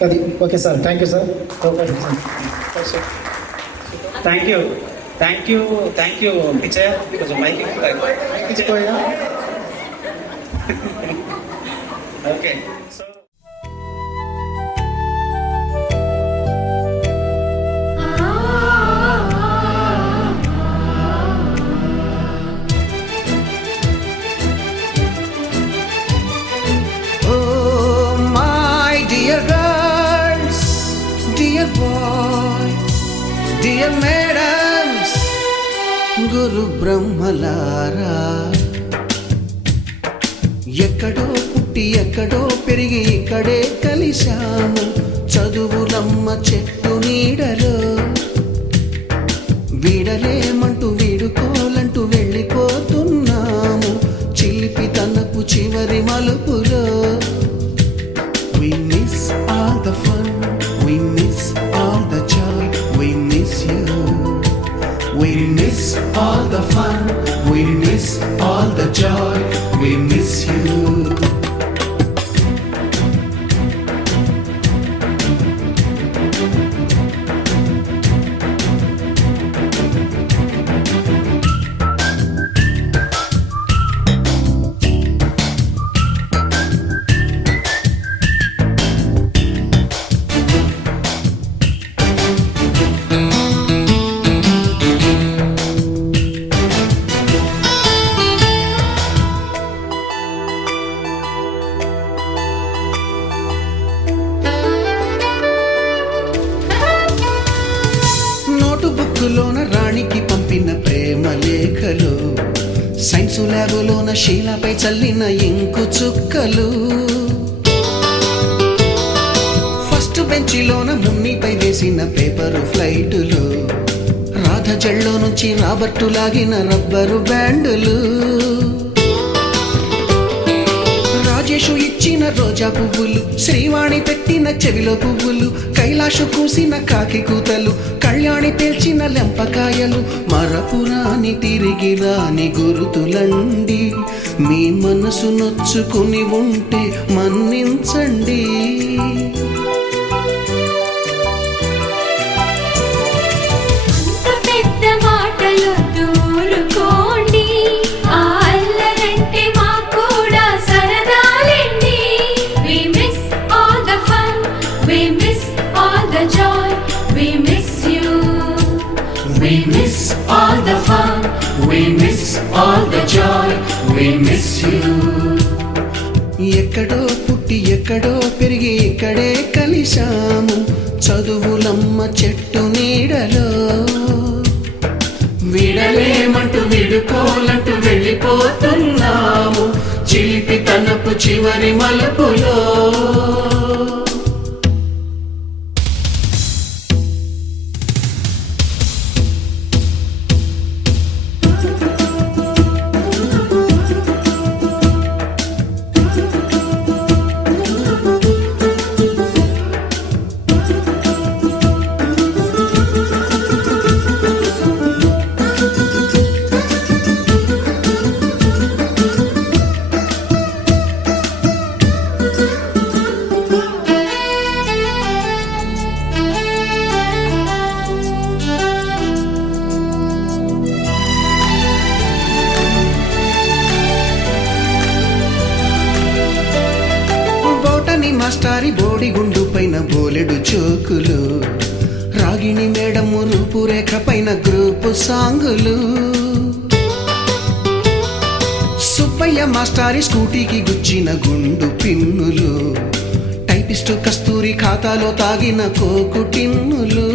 అది. Okay sir, thank you sir. Thank you teacher. Okay, so dear madams, గురు బ్రహ్మలారా, ఎక్కడో పుట్టి ఎక్కడో పెరిగి ఇక్కడే కలిశాము చదువులమ్మ చెట్టు నీడలో. వీడలేమంటూ వీడుకోలంటూ వెళ్ళిపోతున్నాము చిలిపి తనపు చివరి మలుపులో. We miss all the fun, we miss all the joy, we miss you. We miss all the fun, we miss all the joy, we miss you. బుక్కులోన రాణికి పంపిన ప్రేమ లేఖలు, సైన్సు ల్యాబులోన శీలపై చల్లిన ఇంకు చుక్కలు, ఫస్ట్ బెంచిలోన మున్నిపై వేసిన పేపరు ఫ్లైటులు, రాధ జల్లో నుంచి రాబర్టు లాగిన rubber బ్యాండులు, Rajesh ఇచ్చిన రోజా పువ్వులు, శ్రీవాణి పెట్టిన చెవిలో పువ్వులు, కైలాషు కూసిన కాకి కూతలు, కళ్యాణి పేల్చిన లెంపకాయలు, మరపురాని తిరిగి రాని గురుతులండి. మీ మనసు నొచ్చుకుని ఉంటే మన్నించండి. We miss all the fun, we miss all the joy, we miss you. ఎక్కడో పుట్టి ఎక్కడో పెరిగి ఇక్కడే కలిశాము చదువులమ్మ చెట్టు నీడలో. విడలేమంటూ విడుకోలంటూ వెళ్ళిపోతున్నాము చిలిపి తనపు చివరి మలుపులో. మాస్టారి బోడిగుండు పైన బోలెడు చోకులు రాగిణి మేడము రూపురేఖ పైన గ్రూపు సాంగులు. సుబ్బయ్య మాస్టారి స్కూటీకి గుచ్చిన గుండు పిన్నులు టైపిస్టు కస్తూరి ఖాతాలో తాగిన కోకు టిన్నులు.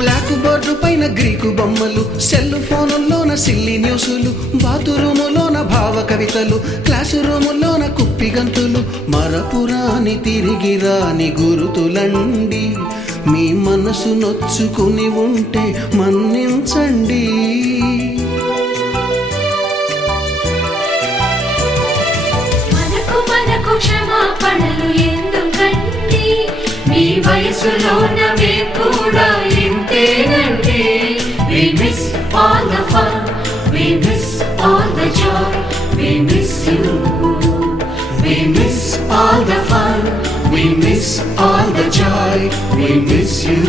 బ్లాక్ బోర్డు పైన గ్రీకు బొమ్మలు సెల్ ఫోనుల్లోన సిల్లి న్యూసులు బాతురూములోన భావ కవితలు క్లాసు రూములోన కుప్పి గంతులు మరపురాని తిరిగి రాని గురుతులండి. మీ మనసు నొచ్చుకుని ఉంటే మన్నించండి. మనకు క్షమాపణలు ఎందుకండి మీ వయసులోన మేము కూడా ఇంతేనండి. We miss all the fun, we miss all the joy, we miss you. We miss all the fun, we miss all the joy, we miss you.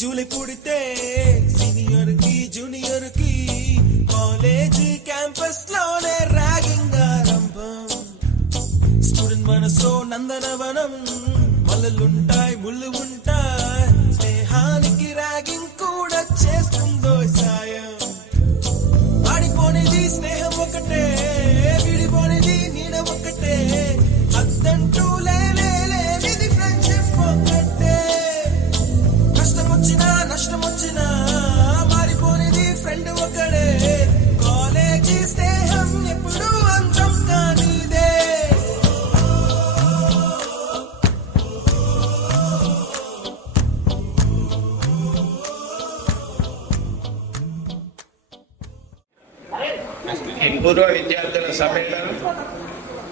జూలి పుడితే సీనియర్ కి జూనియర్ కి కాలేజ్ క్యాంపస్ లోనే ర్యాగింగ్ ఆరంభం. Student మనసో నందనవనం మల్లలుంటాయి ముళ్ళు ఉంటాయి స్నేహానికి ragging కూడా చేస్తుందో సాయం. వాడిపోనిది స్నేహం ఒకటే విడిపోనిది నీడ ఒకటే అద్దంటూ లేనిది ఫ్రెండ్షిప్ ఒకటే. కష్టం వచ్చినా నష్టం వచ్చినా మారిపోనిది ఫ్రెండ్ ఒకడే. కాలేజీ స్నేహం ఎప్పుడు అంతం కానిదే. పూర్వ విద్యార్థుల సమ్మేళనం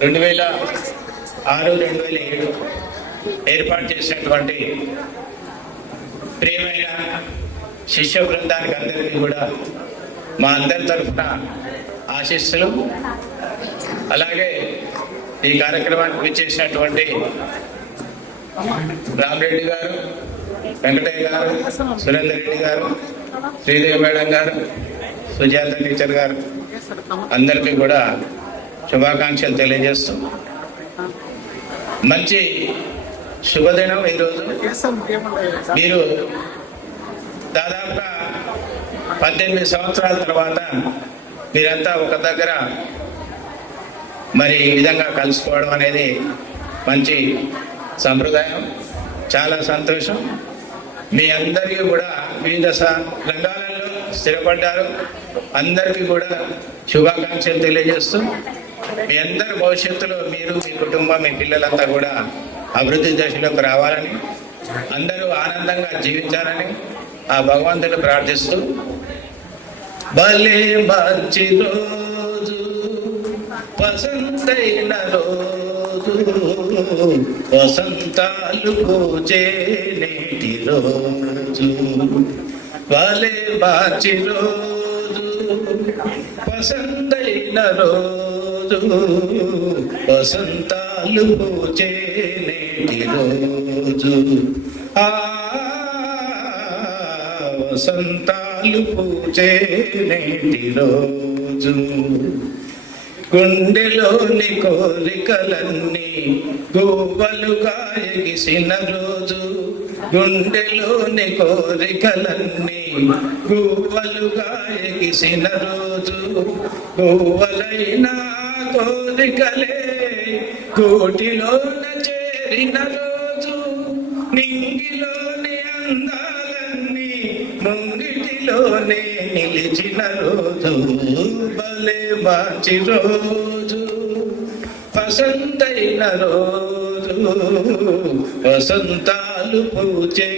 2006-2007 ఏర్పాటు చేసినటువంటి ప్రియమైన శిష్య బృందానికి అందరికీ కూడా మా అందరి తరఫున ఆశీస్సులు. అలాగే ఈ కార్యక్రమానికి విచ్చేసినటువంటి రామరెడ్డి గారు, వెంకటయ్య గారు, సురేందర్ రెడ్డి గారు, శ్రీదేవి మేడం గారు, సుజాత టీచర్ గారు అందరికీ కూడా శుభాకాంక్షలు తెలియజేస్తూ మంచి శుభదినం ఈరోజు. మీరు దాదాపుగా 18 సంవత్సరాల తర్వాత మీరంతా ఒక దగ్గర మరి ఈ విధంగా కలుసుకోవడం అనేది మంచి సంప్రదాయం, చాలా సంతోషం. మీ అందరికీ కూడా వివిధ రంగాలలో స్థిరపడ్డారు. అందరికీ కూడా శుభాకాంక్షలు తెలియజేస్తూ మీ అందరి భవిష్యత్తులో మీరు, మీ కుటుంబం, మీ పిల్లలంతా కూడా అభివృద్ధి దశలోకి రావాలని, అందరూ ఆనందంగా జీవించాలని ఆ భగవంతుని ప్రార్థిస్తూ భలే మంచి రోజు వసంతైన రోజు వసంతాలు పూచే నేటి రోజు భలే మంచి రోజు వసంతైన రోజు వసంతాలు పూచే నేటి రోజు వసంతాలు పూచే నేటి రోజు గుండెలోని కోరికలన్నీ గోవలుగా ఎగిసిన రోజు గుండెలోని కోరికలన్నీ గోవలుగా ఎగిసిన రోజు గోవలైన కోరికలే కోటిలోన చేరిన రోజు నింగిలోని అందాలన్నీ ముంగిటిలోనే నిలిచిన రోజు భలే మంచి రోజు వసంతైన రోజు వసంతాలు పూచే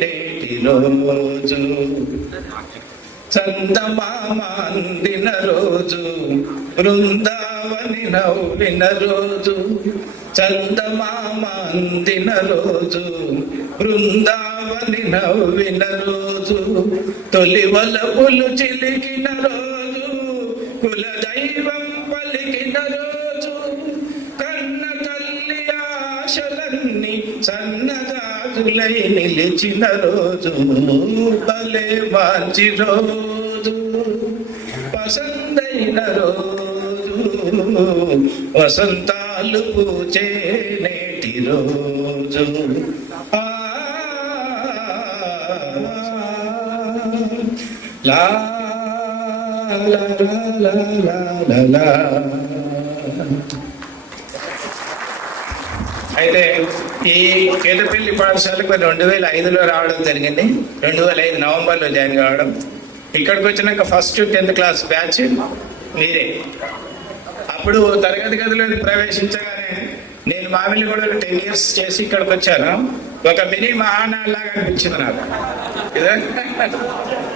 నేటి రోజు చందమామ అందిన రోజు బృందావని నవ్విన రోజు చందమామ అందిన రోజు బృందావని నవ్విన రోజు తొలి వలపులు చిలికిన రోజు కుల దైవం పలికిన రోజు కన్న తల్లి ఆశలన్నీ సన్నజాజులై నిలిచిన రోజు భలే మంచి రోజు వసంతైన రోజు వసంతాలు పూచే నేటి రోజు లా లా లా లా లా లా. అయితే ఈ కేదపల్లి పాఠశాలకు 2005లో రావడం జరిగింది. 2005 నవంబర్లో జాయిన్ కావడం. ఇక్కడికి వచ్చినాక ఫస్ట్ 10th క్లాస్ బ్యాచ్ మీరే. అప్పుడు తరగతి గదిలోకి ప్రవేశించగానే నేను మామిలిగూడలో 10 years చేసి ఇక్కడికి వచ్చాను. ఒక మినీ మహానాడులాగా అనిపించింది నాకు.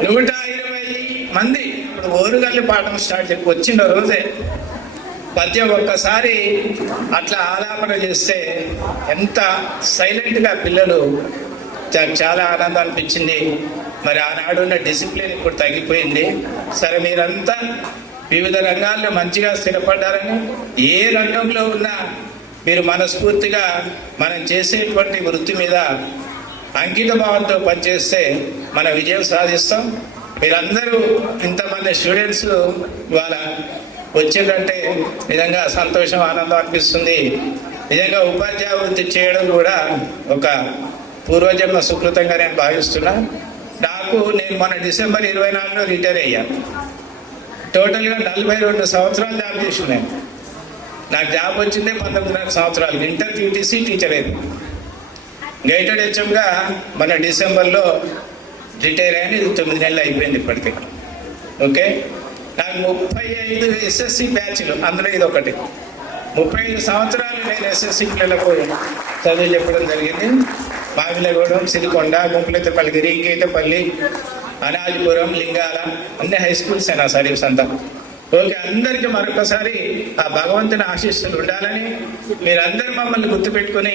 120 మంది ఇప్పుడు ఓరుగల్లి పాఠం స్టార్ట్ చెప్పి వచ్చిన రోజే పద్యం ఒక్కసారి అట్లా ఆలాపన చేస్తే ఎంత సైలెంట్గా పిల్లలు, చాలా ఆనందం అనిపించింది. మరి ఆనాడు ఉన్న డిసిప్లిన్ ఇప్పుడు తగ్గిపోయింది. సరే, మీరంతా వివిధ రంగాల్లో మంచిగా స్థిరపడ్డారని, ఏ రంగంలో ఉన్నా మీరు మనస్ఫూర్తిగా మనం చేసేటువంటి వృత్తి మీద అంకిత భావంతో పనిచేస్తే మన విజయం సాధిస్తాం. మీరందరూ ఇంతమంది స్టూడెంట్స్ ఇవాళ వచ్చిందంటే నిజంగా సంతోషం, ఆనందం అనిపిస్తుంది. నిజంగా ఉపాధ్యాయ వృత్తి చేయడం కూడా ఒక పూర్వజన్మ సుకృతంగా నేను భావిస్తున్నా. నేను మొన్న డిసెంబర్ 24లో రిటైర్ అయ్యాను. టోటల్గా 42 సంవత్సరాలు జాబ్ చేసినాను. నాకు జాబ్ వచ్చిందే 19 సంవత్సరాలు. ఇంటర్ టీటీసీ టీచర్ అయింది. గైటెడ్ హెచ్ఎంగా మన డిసెంబర్లో రిటైర్ అయ్యాను. ఇది 9 నెలలు అయిపోయింది ఇప్పటికే. ఓకే, నాకు 35 ఎస్ఎస్సి బ్యాచ్లు, అందులో ఇది ఒకటి. 35 సంవత్సరాలు నేను ఎస్ఎస్సి పిల్లలకు చదువు చెప్పడం జరిగింది. మామిలగూడెం, సిరికొండ, గుంపులెత్తపల్లి, కేతపల్లి, అనాజిపురం, లింగాల అన్ని హై స్కూల్స్ నా సర్వీస్ అంతా. ఓకే, అందరికీ మరొకసారి ఆ భగవంతుని ఆశీస్సులు ఉండాలని మీరందరూ మమ్మల్ని గుర్తుపెట్టుకుని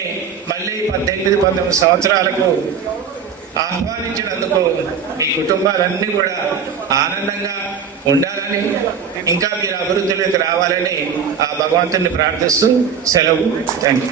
మళ్ళీ 18-19 సంవత్సరాలకు ఆహ్వానించినందుకు మీ కుటుంబాలన్నీ కూడా ఆనందంగా ఉండాలని, ఇంకా మీరు అభివృద్ధిలోకి రావాలని ఆ భగవంతుని ప్రార్థిస్తూ సెలవు. Thank you.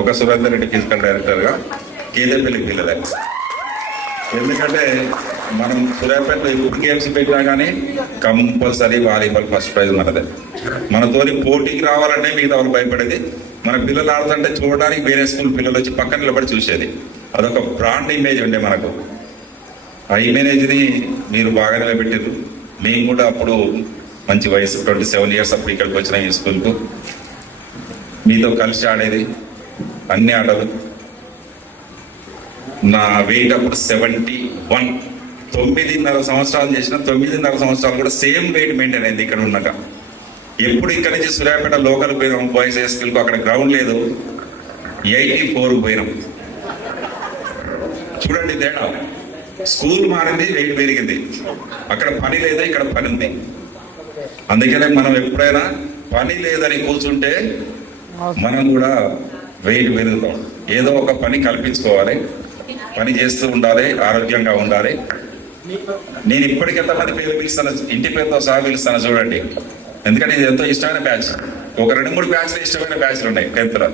ఒక సురేందర్ రెడ్డి ఫిజికల్ డైరెక్టర్గా కేదేపల్లి పిల్లలే. ఎందుకంటే మనం సూర్యాపేటలో ఎప్పుడు గేమ్స్ పెట్టినా కానీ కంపల్సరీ వాలీబాల్ ఫస్ట్ ప్రైజ్ మనదే. మనతోని పోటీకి రావాలంటే మిగతా వాళ్ళు భయపడేది. మన పిల్లలు ఆడుతుంటే చూడడానికి వేరే స్కూల్ పిల్లలు వచ్చి పక్కన నిలబడి చూసేది. అదొక బ్రాండ్ ఇమేజ్ ఉండే మనకు. ఆ ఇమేజ్ని మీరు బాగా నిలబెట్టారు. మేము కూడా అప్పుడు మంచి వయసు 27 years అప్పుడు ఇక్కడికి వచ్చిన ఈ స్కూల్కు మీతో కలిసి ఆడేది అన్ని ఆటలు. నా వెయిట్ అప్పుడు 71. 9.5 సంవత్సరాలు చేసిన 9.5 సంవత్సరాలు కూడా సేమ్ వెయిట్ మెయింటైన్ అయింది ఇక్కడ ఉన్నాక. ఎప్పుడు ఇక్కడ నుంచి సూర్యాపేట లోకల్ పోయినాం బాయ్స్ హై స్కూల్కు, అక్కడ గ్రౌండ్ లేదు, 84 పోయినాం. చూడండి తేడా. స్కూల్ మారింది, వెయిట్ పెరిగింది. అక్కడ పని లేదు, ఇక్కడ పని ఉంది. అందుకనే మనం ఎప్పుడైనా పని లేదని కూర్చుంటే మనం కూడా వెయిట్ పెరుగుతాం. ఏదో ఒక పని కల్పించుకోవాలి, పని చేస్తూ ఉండాలి, ఆరోగ్యంగా ఉండాలి. నేను ఇప్పటికి ఎంతమంది పేరు పిలుస్తాను, ఇంటి పేరుతో సహా పిలుస్తాను చూడండి. ఎందుకంటే ఇది ఎంతో ఇష్టమైన బ్యాచ్. ఒక 2-3 బ్యాచ్లు ఇష్టమైన బ్యాచ్లు ఉన్నాయి 10th లో.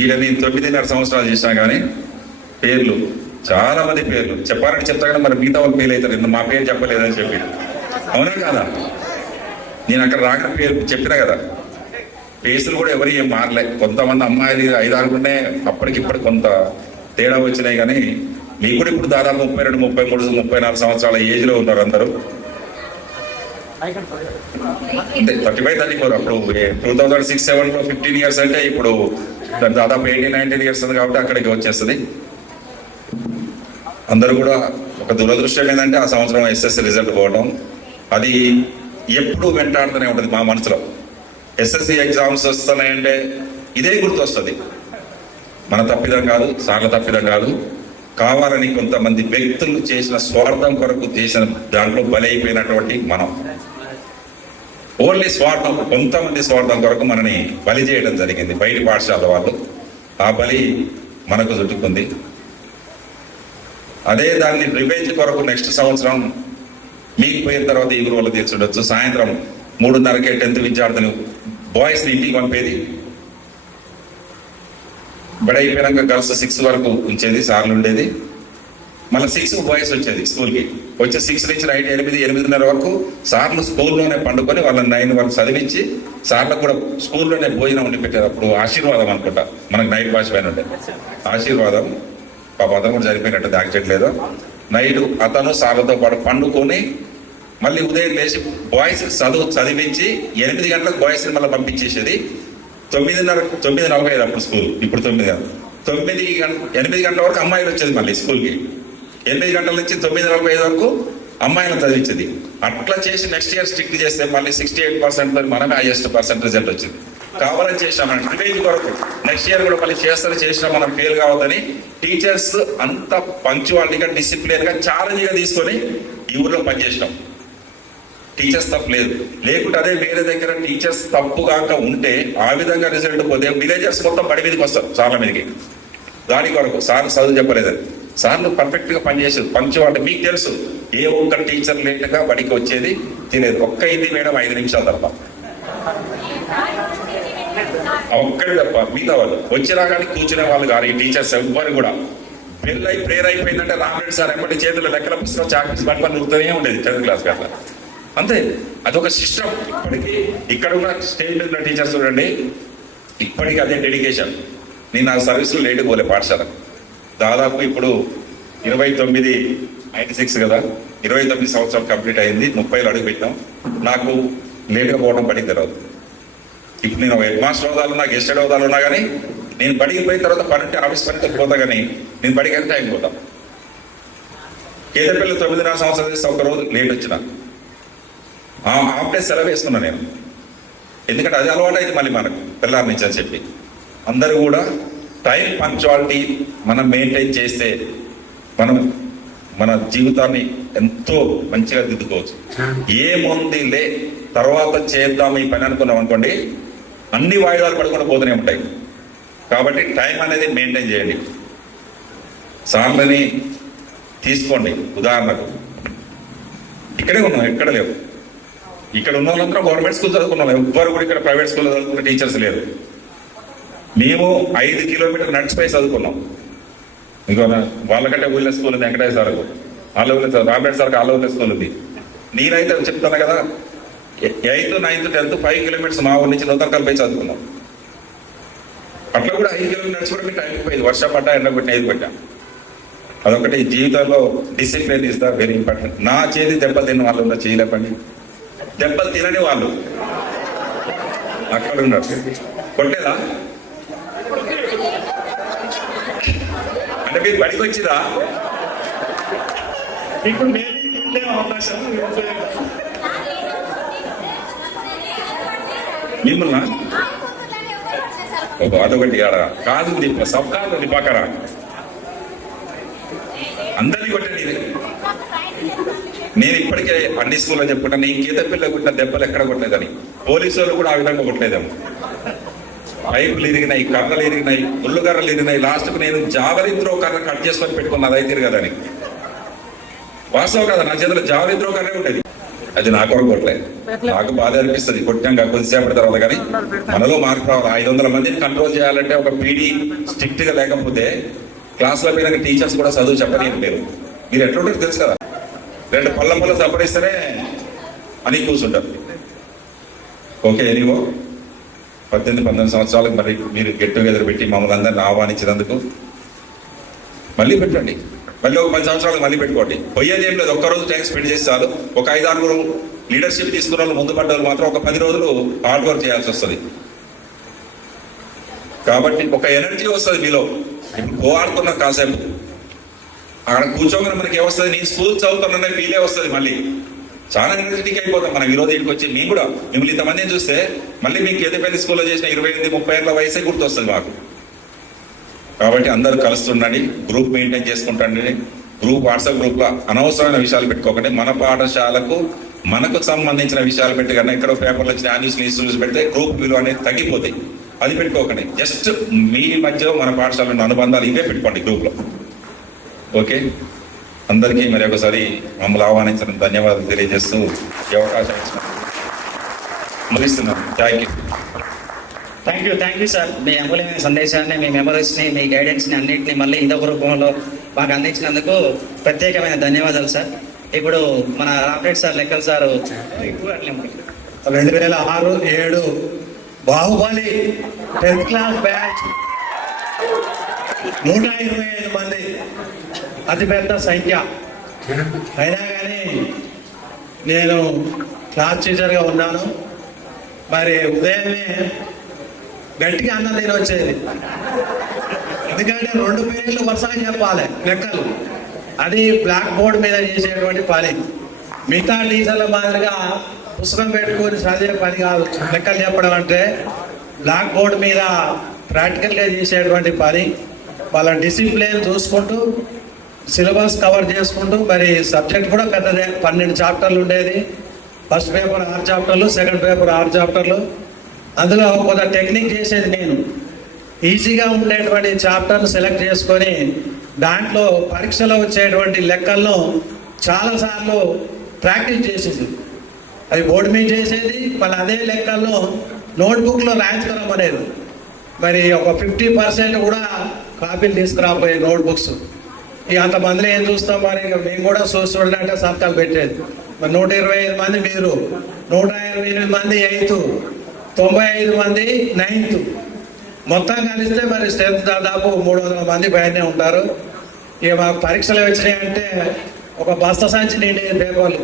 ఈడ నేను 9.5 సంవత్సరాలు చేసినా కానీ పేర్లు చాలా మంది పేర్లు చెప్పాలని చెప్తా కానీ మరి మిగతా వాళ్ళు ఫెయిల్ అవుతారు, మా పేరు చెప్పలేదని చెప్పి. అవునా కదా? నేను అక్కడ రాక పేరు చెప్పినా కదా. ఫేసులు కూడా ఎవరు ఏం మారలే. కొంతమంది అమ్మాయిలు 5-6 ఉంటే అప్పటికిప్పుడు కొంత తేడా వచ్చినాయి. కానీ మీకు కూడా ఇప్పుడు దాదాపు 32, 33, 34 సంవత్సరాల ఏజ్లో ఉన్నారు అందరూ. 35, 34. అప్పుడు 2006-07లో 15 years అంటే ఇప్పుడు దాదాపు 18-19 years ఉంది కాబట్టి అక్కడికి వచ్చేస్తుంది. అందరూ కూడా ఒక దురదృష్టం ఏంటంటే ఆ సంవత్సరం SSC రిజల్ట్ పోవడం అది ఎప్పుడు వెంటాడుతూనే ఉంటుంది మా మనసులో. SSC ఎగ్జామ్స్ వస్తున్నాయంటే ఇదే గుర్తొస్తుంది. మన తప్పిదం కాదు, సార్ల తప్పిదం కాదు, కావాలని కొంతమంది వ్యక్తులు చేసిన స్వార్థం కొరకు చేసిన దాంట్లో బలైపోయినటువంటి మనం. ఓన్లీ స్వార్థం, కొంతమంది స్వార్థం కొరకు మనని బలి చేయడం జరిగింది బయట పాఠశాల వాళ్ళు. ఆ బలి మనకు చుట్టుకుంది. అదే దాన్ని రివెంజ్ కొరకు నెక్స్ట్ సంవత్సరం మీకు పోయిన తర్వాత ఈ గురువులు తీర్చుండొచ్చు. సాయంత్రం 3:30కే 10th విద్యార్థులు బాయ్స్ని ఇంటికి పంపేది. బడి అయిపోయాక గర్ల్స్ 6 వరకు ఉంచేది, సార్లు ఉండేది. మళ్ళీ 6 బాయ్స్ వచ్చేది స్కూల్కి. వచ్చే 6 నుంచి నైట్ 8-8:30 వరకు సార్లు స్కూల్లోనే పండుకొని వాళ్ళని 9 వరకు చదివించి సార్లకు కూడా స్కూల్లోనే భోజనం ఉండి పెట్టేది. అప్పుడు ఆశీర్వాదం అనుకుంటా, మనకు నైట్ వాచ్ పైన ఉండే ఆశీర్వాదం. పాప అతను కూడా చనిపోయినట్టు యాక్సిడెంట్ లేదు. నైట్ అతను సార్లతో పాటు పండుకొని మళ్ళీ ఉదయం లేచి బాయ్స్ చదివించి 8 గంటలకు బాయ్స్ని మళ్ళీ పంపించేసేది. 9:45 అప్పుడు స్కూల్, ఇప్పుడు 8 గంటల వరకు అమ్మాయిలు వచ్చేది మళ్ళీ స్కూల్కి. 8 గంటల నుంచి 9:45 వరకు అమ్మాయిలను చదివించేది. అట్లా చేసి నెక్స్ట్ ఇయర్ స్ట్రిక్ట్ చేస్తే మళ్ళీ 68% మనమే హైయెస్ట్ పర్సెంట్ రిజల్ట్ వచ్చింది. కావాలని చేసినాం మనం రివెంజ్ కొరకు. నెక్స్ట్ ఇయర్ కూడా మళ్ళీ చేసినా మనం ఫెయిల్ కావద్దని టీచర్స్ అంత పంక్చువాలిటీగా, డిసిప్లిన్గా, ఛాలెంజ్గా తీసుకొని ఈ ఊర్లో పనిచేసినాం. టీచర్స్ తప్పు లేదు. లేకుంటే అదే వేరే దగ్గర టీచర్స్ తప్పు కాక ఉంటే ఆ విధంగా రిజల్ట్ పోతే విలేజర్స్ మొత్తం బడి మీదకి వస్తారు సార్ల మీదకి. దాని కొరకు సార్ చదువు చెప్పలేదని సార్లు పర్ఫెక్ట్గా పనిచేసేది. పంక్చువాలిటీ మీకు తెలుసు. ఏ ఒక్క టీచర్ లేట్గా బడికి వచ్చేది తినేది. ఒక్క హిందీ మేడం 5 నిమిషాలు తప్ప, ఒక్కడి తప్ప మిగతా వాళ్ళు వచ్చి రాగానే కూర్చునే వాళ్ళు కాదు. ఈ టీచర్స్ ఎవ్వరు కూడా పెళ్ళై ప్రేయర్ అయిపోయిందంటే రామరెడ్డి సార్ ఎప్పటి చేతుల్లో లెక్కల పుస్తకం చాక్లెట్స్ పట్టుకొని ఉరుకుతూనే ఉండేది 10th క్లాస్ అట్లా. అంతే, అదొక సిస్టమ్. ఇప్పటికీ ఇక్కడ ఉన్న స్టేట్ ఉన్న టీచర్స్ చూడండి, ఇప్పటికీ అదే డెడికేషన్. నేను నా సర్వీస్లో లేటు పోలే పాఠశాల. దాదాపు ఇప్పుడు 29 96 కదా, 29 సంవత్సరాలు కంప్లీట్ అయింది, 30 అడుగు పెట్టాం. నాకు లేట్గా పోవడం బడికి తెలియదు. ఇప్పుడు నేను హెడ్ మాస్టర్ హోదాలు ఉన్నా, గెస్టెడ్ హోదాలు ఉన్నా కానీ నేను బడికి పోయిన తర్వాత పని ఆఫీస్ పనికి పోతా, కానీ నేను బడికి వెళ్తే టైం పోతా. కేదపల్లి 9.5 సంవత్సరాలు చేస్తే ఒక రోజు లేట్ వచ్చిన హాఫ్ డే సెలవు వేసుకున్నా నేను. ఎందుకంటే అది అలవాటు అయితే మళ్ళీ మనకు పిల్లల నుంచి అని చెప్పి అందరూ కూడా టైం పంక్చువాలిటీ మనం మెయింటైన్ చేస్తే మనం మన జీవితాన్ని ఎంతో మంచిగా దిద్దుకోవచ్చు. ఏముంది లే తర్వాత చేద్దాం ఈ పని అనుకున్నాం అనుకోండి, అన్ని వాయిదాలు పడుకుండా పోతూనే ఉంటాయి. కాబట్టి టైం అనేది మెయింటైన్ చేయండి. సార్లని తీసుకోండి. ఉదాహరణకు ఇక్కడే ఉన్నాం, ఎక్కడ లేవు. ఇక్కడ ఉన్న వాళ్ళందరూ గవర్నమెంట్ స్కూల్ చదువుకున్నాం, ఎవ్వరు కూడా ఇక్కడ ప్రైవేట్ స్కూల్లో చదువుకున్న టీచర్స్ లేరు. మేము 5 కిలోమీటర్లు నడిచిపోయి చదువుకున్నాం. ఇంకో వాళ్ళకంటే ఊళ్ళో స్కూల్ ఉంది, వెంకటేశ్వర సార్కు వాళ్ళ ఊళ్ళో, రామరెడ్డి సార్కి వాళ్ళ ఊళ్ళో స్కూల్ ఉంది. నేనైతే చెప్తాను కదా, 8th, 9th, 10th 5 కిలోమీటర్స్ మా ఊరి నుంచి నూతన పోయి చదువుకున్నాం. అట్లా కూడా 5 కిలోమీటర్స్ నడిచిపోవడం మీకు టైం పోయింది. వర్షం పడ్డా, ఎండ కొట్టిన, ఏది పెట్టా. అదొకటి జీవితంలో discipline is the very important. నా చేతి దెబ్బలు తిన్న వాళ్ళు ఉన్నా, చేయలేపండి. దెబ్బలు తినని వాళ్ళు అక్కడ ఉన్నారు. కొట్టేదా అంటే మీరు బడికి వచ్చిరా? ఇప్పుడు నేను అవకాశం మిమ్మల్ని అదొకటి కాదు, సబ్కాదు దిపాకరా అందరినీ కొట్టండి. నేను ఇప్పటికే అన్ని స్కూల్లో చెప్పుకుంటాను, నేను కేదపల్లి కొట్టిన దెబ్బలు ఎక్కడ కొట్టలేదని. పోలీసు వాళ్ళు కూడా ఆ విధంగా కొట్టలేదేమో. పైపులు ఇరిగినాయి, కర్రలు ఇరిగినాయి, ముళ్ళు కర్రలు ఇరిగినాయి. లాస్ట్కు నేను జావలిన్ త్రో కర్ర కట్ చేసుకొని పెట్టుకున్నా, అది అయితే కదని. వాస్తవం కదా, నా చేతిలో జావలిన్ త్రో కర్రే ఉండేది. అది నా కొరకు కొట్టలేదు. నాకు బాధ అనిపిస్తుంది కొట్టాక కొద్దిసేపటి తర్వాత. కానీ మనలో మార్పు రావాలి. 500 మందిని కంట్రోల్ చేయాలంటే ఒక పీడీ స్ట్రిక్ట్ గా లేకపోతే క్లాసుల పైన టీచర్స్ కూడా చదువు చెప్పలేరు. మీరు ఎట్లుంటారు తెలుసు కదా, 2 పళ్ళ సంపాదిస్తేనే అని కూర్చుంటారు. ఓకే, ఎనీవో 18-19 సంవత్సరాలకు మరి మీరు గెట్ టుగెదర్ పెట్టి మమ్మల్ని అందరిని ఆహ్వానించినందుకు మళ్ళీ పెట్టండి. మళ్ళీ ఒక 10 సంవత్సరాలకు మళ్ళీ పెట్టుకోండి. పోయేది ఏం లేదు, ఒక్కరోజు టైం స్పెండ్ చేసి చాలు. ఒక 5-6 లీడర్షిప్ తీసుకున్న వాళ్ళు ముందు పడ్డారు మాత్రం ఒక 10 రోజులు హార్డ్ వర్క్ చేయాల్సి వస్తుంది. కాబట్టి ఒక ఎనర్జీ వస్తుంది మీలో. ఇప్పుడు పోరాడుతున్నారు కాసేపు, అక్కడ కూర్చోగానే మనకి ఏమొస్తుంది, నేను స్కూల్ చదువుతున్నా ఫీలే వస్తుంది. మళ్ళీ చాలా ఎనర్జెటిక్ అయిపోతాం మనం. ఈరోజు ఇంటికి వచ్చి మేము కూడా మిమ్మల్ని ఇంతమందిని చూస్తే మళ్ళీ మీకు కేదపల్లి స్కూల్లో చేసిన 28-30 ఏళ్ళ వయసే గుర్తొస్తుంది మాకు. కాబట్టి అందరూ కలుస్తుండండి, గ్రూప్ మెయింటైన్ చేసుకుంటండి. గ్రూప్ వాట్సాప్ గ్రూప్లో అనవసరమైన విషయాలు పెట్టుకోకండి. మన పాఠశాలకు మనకు సంబంధించిన విషయాలు పెట్టి కన్నా ఎక్కడో పేపర్లో వచ్చిన న్యూస్ పెడితే గ్రూప్ విలువ అనేది తగ్గిపోతాయి. అది పెట్టుకోకండి. జస్ట్ మీ మధ్య మన పాఠశాల అనుబంధాలు ఇవే పెట్టుకోండి గ్రూప్లో. ఓకే, అందరికీ మరి ఒకసారి మమ్మల్ని ఆహ్వానించడం ధన్యవాదాలు తెలియజేస్తూ ఈ అవకాశం ముగిస్తున్నాను. Thank you sir. మీ అమూల్యమైన సందేశాన్ని, మీ మెమరీస్ని, మీ గైడెన్స్ని అన్నింటినీ మళ్ళీ ఇదొక రూపంలో మాకు అందించినందుకు ప్రత్యేకమైన ధన్యవాదాలు సార్. ఇప్పుడు మన రామరెడ్డి సార్, లెక్కల sir 2006-07 Baahubali 10th class batch 125 మంది, అతిపెద్ద సంఖ్య. అయినా కానీ నేను క్లాస్ టీచర్గా ఉన్నాను. మరి ఉదయమే గట్టిగా అన్నం తిని వచ్చేది. ఎందుకంటే 2 పీరియడ్లు వరుసగా చెప్పాలి లెక్కలు. అది బ్లాక్ బోర్డ్ మీద చేసేటువంటి పని. మిగతా టీచర్ల మాదిరిగా పుస్తకం పెట్టుకొని చదివే పని కాదు. లెక్కలు చెప్పడం అంటే బ్లాక్ బోర్డ్ మీద ప్రాక్టికల్గా చేసేటువంటి పని. వాళ్ళ డిసిప్లిన్ చూసుకుంటూ, సిలబస్ కవర్ చేసుకుంటూ, మరి సబ్జెక్ట్ కూడా పెద్దదే. 12 చాప్టర్లు ఉండేది. ఫస్ట్ పేపర్ 6 చాప్టర్లు, సెకండ్ పేపర్ 6 చాప్టర్లు. అందులో కొంత టెక్నిక్ చేసేది నేను. ఈజీగా ఉండేటువంటి చాప్టర్ను సెలెక్ట్ చేసుకొని దాంట్లో పరీక్షలో వచ్చేటువంటి లెక్కలను చాలాసార్లు ప్రాక్టీస్ చేసేది. అది బోర్డు మీద చేసేది. మళ్ళీ అదే లెక్కలను నోట్బుక్లో రాయించడం అనేది. మరి ఒక 50% కూడా కాపీలు తీసుకురాపోయే నోట్బుక్స్. ఇక అంతమందిలో ఏం చూస్తాం మరి. మేము కూడా చూడంటే సంతకాలు పెట్టేది. మరి 125 మంది మీరు, 128 మంది 8th, 95 మంది 9th. మొత్తం కలిస్తే మరి స్ట్రెంత్ దాదాపు 300 మంది పైనే ఉంటారు. ఇక మాకు పరీక్షలు వచ్చినాయి అంటే ఒక బస్తా సంచి నిండి పేపర్లు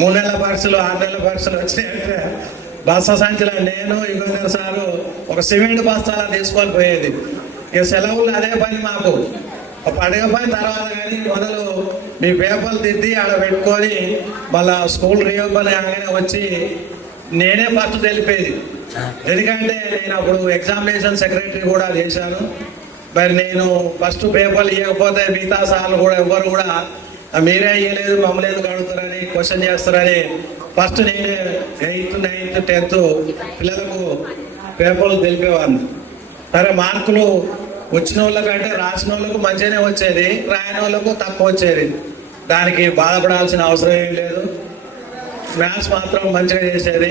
3 నెలల పరీక్షలు 6 నెలల పరీక్షలు వచ్చినాయంటే బస్తా సంచిలో నేను యుగేంద్ర సారు ఒక సిమెంట్ బస్తాలా తీసుకొని పోయేది. ఇక సెలవులు అదే పని మాకు. పండుగ పని తర్వాత కానీ మొదలు మీ పేపర్లు దిద్ది ఆడ పెట్టుకొని మళ్ళా స్కూల్ రీఓపెన్ కాగానే వచ్చి నేనే ఫస్ట్ తెలిపేది. ఎందుకంటే నేను అప్పుడు ఎగ్జామినేషన్ సెక్రటరీ కూడా చేశాను. మరి నేను ఫస్ట్ పేపర్లు ఇవ్వకపోతే మిగతా సార్లు కూడా ఎవ్వరు కూడా మీరే ఇవ్వలేదు మమ్మల్ని ఎందుకు అడుగుతారని క్వశ్చన్ చేస్తారని ఫస్ట్ నేను 8th 9th 10th పిల్లలకు పేపర్లు తెలిపేవాడిని. సరే మార్కులు వచ్చిన వాళ్ళకంటే రాసిన వాళ్ళకు మంచిగానే వచ్చేది, రాయని వాళ్ళకు తక్కువ వచ్చేది. దానికి బాధపడాల్సిన అవసరం ఏం లేదు. మ్యాథ్స్ మాత్రం మంచిగా చేసేది.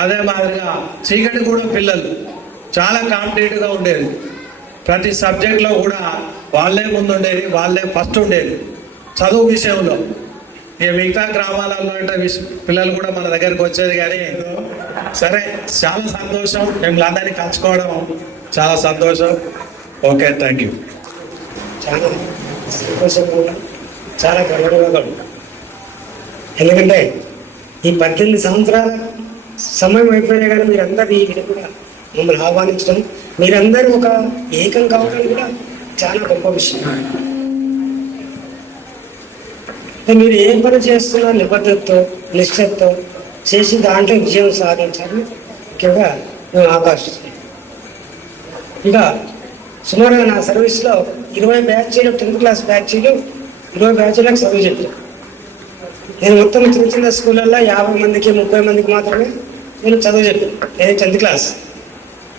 అదే మాదిరిగా చీకటి కూడా పిల్లలు చాలా కాంపిటేటివ్గా ఉండేది. ప్రతి సబ్జెక్ట్లో కూడా వాళ్ళే ముందు ఉండేది, వాళ్ళే ఫస్ట్ ఉండేది చదువు విషయంలో. ఇక మిగతా గ్రామాలలో అంటే పిల్లలు కూడా మన దగ్గరికి వచ్చేది. కానీ సరే చాలా సంతోషం, మిమ్మల్ని అందరినీ కలుసుకోవడం చాలా సంతోషం. Okay, thank you. చాలా సంతోషంగా, చాలా గర్వంగా. ఎందుకంటే ఈ 18 సంవత్సరాల సమయం అయిపోయినా కానీ మీరందరూ ఈ విధంగా మమ్మల్ని ఆహ్వానించడం, మీరందరూ ఒక ఏకం కావడం కూడా చాలా గొప్ప విషయం. మీరు ఏ పని చేస్తున్నా నిబద్ధతతో నిష్ఠతో చేసి దాంట్లో విజయం సాధించాలని ముఖ్యంగా మేము ఆకాంక్షిస్తున్నాం. ఇంకా సుమారుగా నా సర్వీస్లో 20 బ్యాచీలు 10th క్లాస్ బ్యాచీలు 20 బ్యాచీలకు సర్వీస్ చెప్పాను. నేను మొత్తం చిన్న చిన్న స్కూళ్ళల్లో 50 మందికి 30 మందికి మాత్రమే నేను చదువు చెప్పాను. నేను 10th క్లాస్.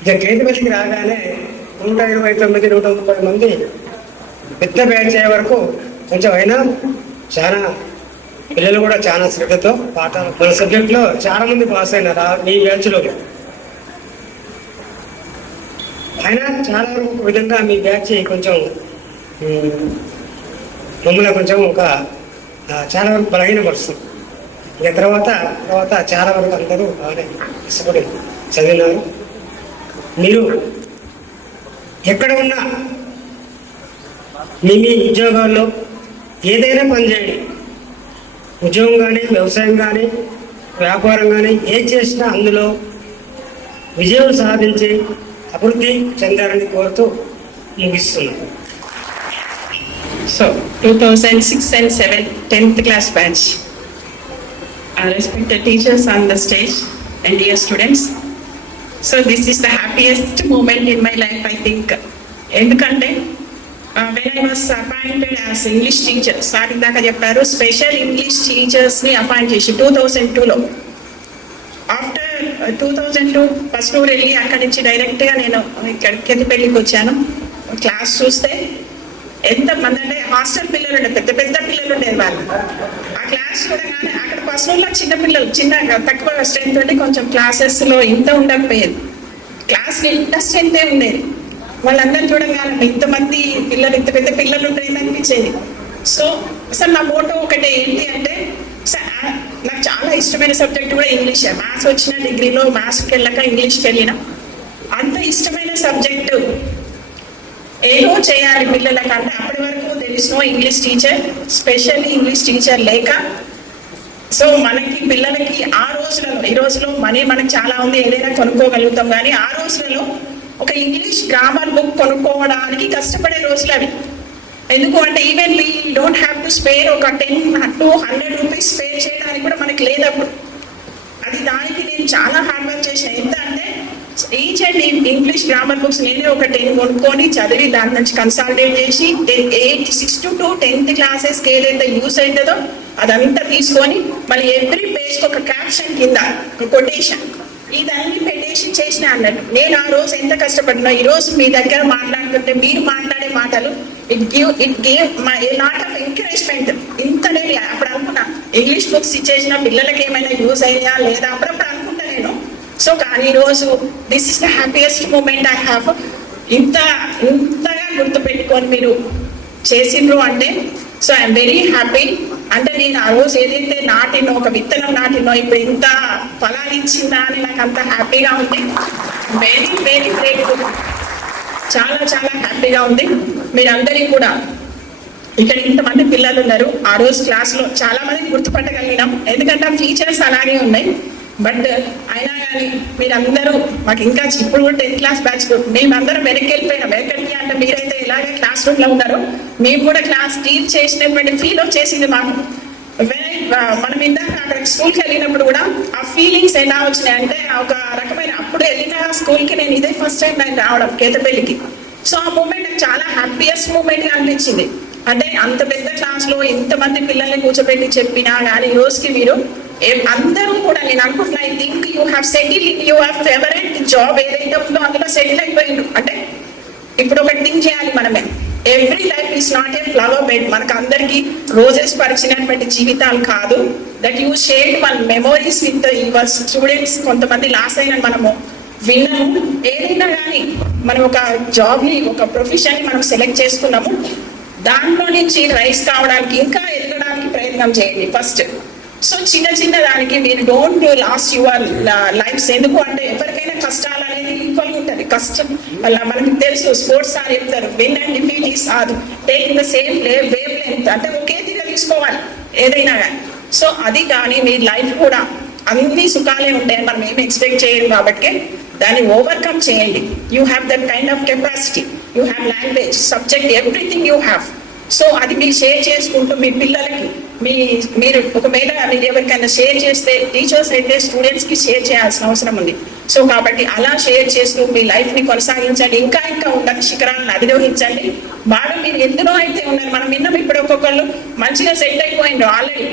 ఇక కేతిపల్లికి రాగానే 129 130 మంది పెద్ద బ్యాచ్ అయ్యే వరకు కొంచెం అయినా చాలా పిల్లలు కూడా చాలా శ్రద్ధతో పాఠాలు మన సబ్జెక్ట్లో చాలా మంది పాస్ అయినారు మీ బ్యాచ్లో. అయినా చాలా వరకు ఒక విధంగా మీ బ్యాచ్ కొంచెం మమ్మల్ని కొంచెం ఒక చాలా వరకు బలహీనపరుస్తుంది. ఇక తర్వాత చాలా వరకు అందరూ బాగానే ఇష్టపడి చదివినారు. మీరు ఎక్కడ ఉన్నా మీ ఉద్యోగాల్లో ఏదైనా పని చేయండి. ఉద్యోగం కానీ వ్యవసాయం కానీ వ్యాపారం కానీ ఏది చేసినా అందులో విజయం సాధించి అభివృద్ధి చెందాలని కోరుతూ ముగిస్తున్నాను. So, 2006 and 7, 10th class batch. Respected teachers on the stage and dear students. So, this is the happiest moment in my life, I think. Endukante, when I was appointed as English teacher, starting daaka chepparu, special English teachers ni appoint chesi 2002 lo. After 2002 first ఊరు వెళ్ళి అక్కడి నుంచి డైరెక్ట్గా నేను ఇక్కడ కెతిపల్లికి వచ్చాను. Class చూస్తే ఎంతమంది అంటే హాస్టల్ పిల్లలు ఉండే, పెద్ద పెద్ద పిల్లలు ఉండేది వాళ్ళు. ఆ క్లాస్ చూడగానే అక్కడ ఫస్ట్ ఊర్లో చిన్న పిల్లలు తక్కువ స్ట్రెంత్ ఉంటే కొంచెం క్లాసెస్లో ఇంత ఉండకపోయేది. క్లాస్ ఇంత స్ట్రెంతే ఉండేది. వాళ్ళందరూ చూడగానే ఇంతమంది పిల్లలు, ఇంత పెద్ద పిల్లలు ఉంటాయని అనిపించేది. సో అసలు నా మోటో ఒకటే ఏంటి అంటే, నాకు చాలా ఇష్టమైన సబ్జెక్ట్ కూడా ఇంగ్లీషే. మ్యాథ్స్ వచ్చిన డిగ్రీలో మ్యాథ్స్కి వెళ్ళాక ఇంగ్లీష్కి వెళ్ళిన అంత ఇష్టమైన సబ్జెక్టు ఏదో చేయాలి పిల్లలకంటే. అప్పటి వరకు there is no English teacher, specially English teacher లేక. సో మనకి పిల్లలకి ఆ రోజులలో, ఈ రోజులో మనీ మనకు చాలా ఉంది, ఏదైనా కొనుక్కోగలుగుతాం. కానీ ఆ రోజులలో ఒక ఇంగ్లీష్ గ్రామర్ బుక్ కొనుక్కోవడానికి కష్టపడే రోజులు అవి. ఎందుకు అంటే even we don't have to spare ఒక 10 to 100 రూపీస్ స్పేర్ చేయడానికి కూడా మనకి లేదు అప్పుడు. అది దానికి నేను చాలా హార్డ్ వర్క్ చేసిన. ఎంత అంటే each and English grammar books నేనే ఒక 10 కొనుక్కొని చదివి దాని నుంచి కన్సల్టేట్ చేసి 6 to 10th క్లాసెస్కి ఏదైతే యూస్ అవుతుందో అదంతా తీసుకొని మళ్ళీ ఎవ్రీ పేజ్కి ఒక క్యాప్షన్ కింద ఒక కొటేషన్ ఇదన్నీ పెట్టేసి చేసిన అన్నట్టు. నేను ఆ రోజు ఎంత కష్టపడినా ఈ రోజు మీ దగ్గర మాట్లాడుతుంటే మీరు మాట్లాడే మాటలు it gave my lot of encouragement. ఇంతనే అప్పుడు అనుకున్నా ఇంగ్లీష్ బుక్స్ ఇచ్చేసిన పిల్లలకి ఏమైనా యూజ్ అయ్యా లేదా అప్పుడప్పుడు అనుకుంటా నేను. సో కానీ ఈరోజు this is the happiest moment I have. ఇంతగా గుర్తుపెట్టుకొని మీరు చేసిండ్రు అంటే సో ఐఎమ్ వెరీ హ్యాపీ. అంటే నేను ఆ రోజు ఏదైతే నాటినో, ఒక విత్తనం నాటినో ఇప్పుడు ఇంత ఫలాలు ఇచ్చిందా అని నాకు అంత హ్యాపీగా ఉంది. వెరీ వెరీ గ్రేట్ఫుల్, చాలా చాలా హ్యాపీగా ఉంది. మీరందరికీ కూడా ఇక్కడ ఇంతమంది పిల్లలు ఉన్నారు. ఆ రోజు క్లాస్లో చాలా మందిని గుర్తుపట్టగలిగినాం, ఎందుకంటే ఆ ఫీచర్స్ అలాగే ఉన్నాయి. బట్ అయినా కానీ మీరందరూ మాకు ఇంకా ఇప్పుడు కూడా 10th క్లాస్ బ్యాచ్ మేమందరం వెనక్కి వెళ్ళిపోయినాం. ఎక్కడికి అంటే మీరైతే ఇలాగే క్లాస్ రూమ్లో ఉన్నారో మేము కూడా క్లాస్ టీచ్ చేసినటువంటి ఫీల్ వచ్చేసింది మాకు. మనం ఇందాక అక్కడ స్కూల్కి వెళ్ళినప్పుడు కూడా ఆ ఫీలింగ్స్ ఎలా వచ్చినాయి అంటే ఒక రకమైన అప్పుడు వెళ్ళిన స్కూల్కి నేను ఇదే ఫస్ట్ టైం నేను రావడం కేతపల్లికి. సో ఆ మూమెంట్ నాకు చాలా హ్యాపీయెస్ట్ మూమెంట్గా అనిపించింది. అంటే అంత పెద్ద క్లాస్లో ఇంతమంది పిల్లల్ని కూర్చోబెట్టి చెప్పినా కానీ ఈ రోజుకి మీరు అందరూ కూడా నేను అనుకుంటున్నా, I think you have settle in your favourite job ఏదైతే ఉందో అందులో సెటిల్ అయిపోయిండు. అంటే ఇప్పుడు ఒకటి థింక్ చేయాలి మనమే, every life is not a flower bed. మనకు అందరికి రోజెస్ పరిచినటువంటి జీవితాలు కాదు. That you shared one memories with your students. కొంతమంది లాస్ అయిన మనము విన్నాము. ఏదైనా కానీ మనం ఒక జాబ్ని ఒక ప్రొఫెషన్ని మనం సెలెక్ట్ చేసుకున్నాము, దాంట్లో నుంచి రైస్ కావడానికి ఇంకా ఎదగడానికి ప్రయత్నం చేయండి ఫస్ట్. సో చిన్న చిన్న దానికి మీరు డోంట్ లాస్ యువర్ లైఫ్స్. ఎందుకు అంటే ఎవరికైనా కష్టాలు అనేది ఈక్వల్గా ఉంటుంది. కష్టం అలా మనకి తెలుసు, స్పోర్ట్స్ సార్ చెప్తారు win and defeat is are taking the same wavelength, అంటే ఒకే తీరు తీసుకోవాలి ఏదైనా కానీ. సో అది కానీ మీ లైఫ్ కూడా అన్ని సుఖాలే ఉంటాయని మనం ఏమి ఎక్స్పెక్ట్ చేయడం కాబట్టి దాన్ని ఓవర్కమ్ చేయండి. You have that kind of capacity, you have language, subject, everything you have. So అది మీరు షేర్ చేసుకుంటూ మీ పిల్లలకి మీరు ఒకవేళ మీరు ఎవరికైనా షేర్ చేస్తే టీచర్స్ అయితే స్టూడెంట్స్కి షేర్ చేయాల్సిన అవసరం ఉంది. సో కాబట్టి అలా షేర్ చేస్తూ మీ లైఫ్ని కొనసాగించండి, ఇంకా ఇంకా ఉన్నత శిఖరాలను అధిరోహించండి. బాగా మీరు ఎందులో అయితే ఉన్నారు, మనం విన్నాం ఇప్పుడు ఒక్కొక్కళ్ళు మంచిగా సెట్ అయిపోయిండ్రు ఆల్రెడీ.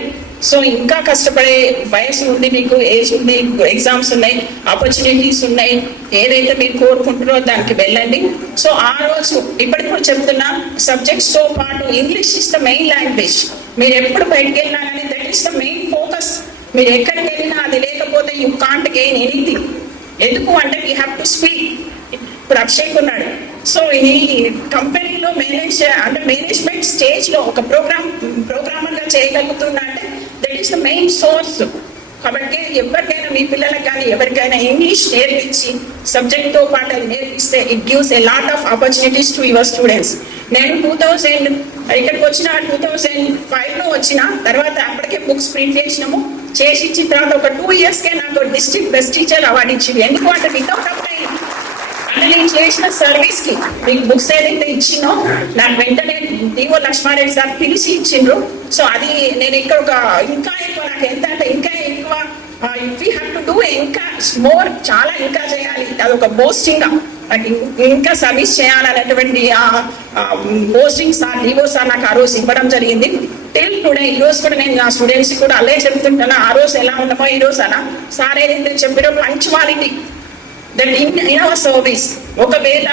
సో ఇంకా కష్టపడే వయసు ఉంది, మీకు ఏజ్ ఉంది, ఎగ్జామ్స్ ఉన్నాయి, ఆపర్చునిటీస్ ఉన్నాయి. ఏదైతే మీరు కోరుకుంటున్నారో దానికి వెళ్ళండి. సో ఆ రోజు ఇప్పటికి చెప్తున్నా, సబ్జెక్ట్స్తో పాటు English is the main language. మీరు ఎప్పుడు బయటకు వెళ్ళినా కానీ that is the main focus. మీరు ఎక్కడికి వెళ్ళినా అది లేకపోతే యూ కాంట్ గెయిన్ ఎనీథింగ్. ఎందుకు అంటే వీ హ్యావ్ టు స్పీక్. ఇప్పుడు అభిషేక్ ఉన్నాడు, సో ఈ కంపెనీలో మేనేజ్మెంట్ స్టేజ్లో ఒక ప్రోగ్రామర్గా చేయగలుగుతున్నా అంటే that is the main source. కాబట్టి ఎవరికైనా మీ పిల్లలకు కానీ ఎవరికైనా ఇంగ్లీష్ నేర్పించి సబ్జెక్ట్తో పాటు అది నేర్పిస్తే it gives a lot of opportunities to your students. నేను 2000 ఇక్కడికి వచ్చిన 2005లో వచ్చిన తర్వాత అప్పటికే బుక్స్ ప్రింట్ చేసినాము. చేసి ఇచ్చిన తర్వాత ఒక 2 yearsకే నాకు డిస్ట్రిక్ట్ బెస్ట్ టీచర్ అవార్డు ఇచ్చింది. ఎందుకు అంటే వితౌట్ అప్లైయింగ్, అంటే నేను చేసిన సర్వీస్కి మీకు బుక్స్ ఏదైతే ఇచ్చినో నాకు వెంటనే డిఓ లక్ష్మారెడ్డి సార్ పిలిచి ఇచ్చిండ్రు. సో అది నేను ఇక్కడ ఒక ఇంకా ఎక్కువ నాకు ఎంత అంటే ఇంకా ఎక్కువ వీ హ్యావ్ టు డూ ఇంకా మోర్, చాలా ఇంకా చేయాలి. అదొక బోస్టింగ్గా నాకు ఇంకా సర్వీస్ చేయాలనేటువంటి పోస్టింగ్ సార్ డిఓ సార్ నాకు ఆ రోజు ఇవ్వడం జరిగింది. టిల్ టుడే ఈ రోజు కూడా నేను నా స్టూడెంట్స్కి కూడా అలా చెప్తుంటాను, ఆ రోజు ఎలా ఉన్నామో ఈ రోజు అలా సార్ ఏదైతే చెప్పారో punctuality that in our service. ఒకవేళ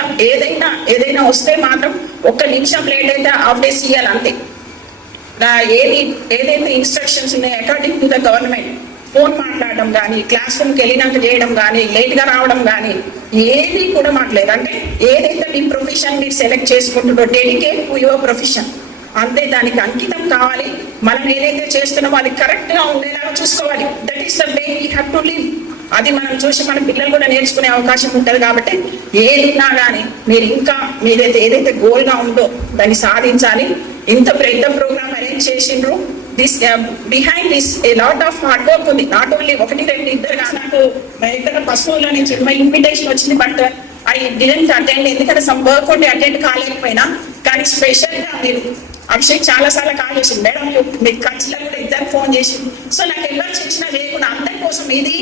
ఏదైనా వస్తే మాత్రం 1 నిమిషం లేట్ అయితే హాఫ్ డేస్ ఇవ్వాలి అంతే. ఏదైతే ఇన్స్ట్రక్షన్స్ ఉన్నాయో according to the government, phone మాట్లాడడం కానీ, క్లాస్ రూమ్కి వెళ్ళినాక చేయడం కానీ, లేట్గా రావడం కానీ ఏది కూడా మాట్లాడలేదు. అంటే ఏదైతే మీ ప్రొఫెషన్ మీరు సెలెక్ట్ చేసుకుంటుందో డెడికేట్ టు యువర్ ప్రొఫెషన్, అంతే దానికి అంకితం కావాలి. మనం ఏదైతే చేస్తున్నామో అది కరెక్ట్గా ఉండేలాగా చూసుకోవాలి. That is the way we have to live. అది మనం చూసి మన పిల్లలు కూడా నేర్చుకునే అవకాశం ఉంటుంది. కాబట్టి ఏదిన్నా కానీ మీరు ఇంకా ఏదైతే గోల్గా ఉందో దాన్ని సాధించాలి. ఇంత పెద్ద ప్రోగ్రామ్ అరేంజ్ చేసిండ్రు. Behind this a lot of hard work ఉంది. నాట్ ఓన్లీ 1, 2, 2 నాకు ఇక్కడ పశువుల నుంచి మా ఇన్విటేషన్ వచ్చింది, బట్ ఐ డిడెంట్ అటెండ్. ఎందుకంటే సమ్ వర్క్ ఉండి అటెండ్ కాలేకపోయినా. కానీ స్పెషల్గా మీరు అభిషేక్ చాలా సార్లు కాల్ చేసింది, మేడం మీకు ఖర్చులో కూడా 2 ఫోన్ చేసింది. సో నాకు ఎవరు చేసినా చేయకుండా అందరి కోసం ఇది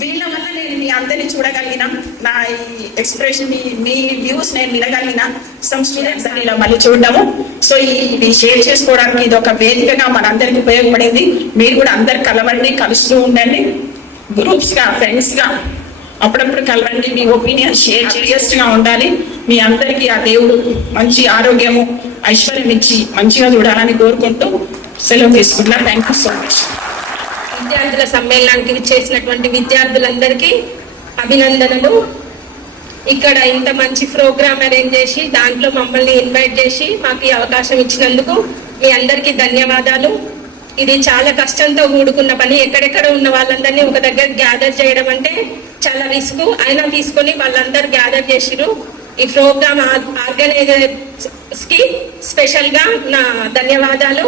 వీళ్ళ వల్ల నేను మీ అందరినీ చూడగలిగిన, నా ఈ ఎక్స్ప్రెషన్ మీ వ్యూస్ నేను వినగలిగిన. సమ్ స్టూడెంట్స్ అని ఇలా మళ్ళీ చూడడము. సో ఇది షేర్ చేసుకోవడానికి ఇది ఒక వేదికగా మనందరికి ఉపయోగపడేది. మీరు కూడా అందరు కలవండి, కలుస్తూ ఉండండి, గ్రూప్స్గా ఫ్రెండ్స్గా అప్పుడప్పుడు కలవండి. మీ ఒపీనియన్ షేర్ గా ఉండాలి. మీ అందరికీ ఆ దేవుడు మంచి ఆరోగ్యము ఐశ్వర్యం ఇచ్చి మంచిగా చూడాలని కోరుకుంటూ సెలవు తీసుకుంటున్నా. Thank you so much. విద్యార్థుల సమ్మేళనానికి చేసినటువంటి విద్యార్థులందరికీ అభినందనలు. ఇక్కడ ఇంత మంచి ప్రోగ్రామ్ అరేంజ్ చేసి దాంట్లో మమ్మల్ని ఇన్వైట్ చేసి మాకు ఈ అవకాశం ఇచ్చినందుకు మీ అందరికీ ధన్యవాదాలు. ఇది చాలా కష్టంతో కూడుకున్న పని. ఎక్కడెక్కడ ఉన్న వాళ్ళందరినీ ఒక దగ్గర గ్యాదర్ చేయడం అంటే చాలా రిస్క్. అయినా తీసుకొని వాళ్ళందరూ గ్యాదర్ చేసిరు. ఈ ప్రోగ్రామ్ ఆర్గనైజర్స్కి స్పెషల్గా నా ధన్యవాదాలు.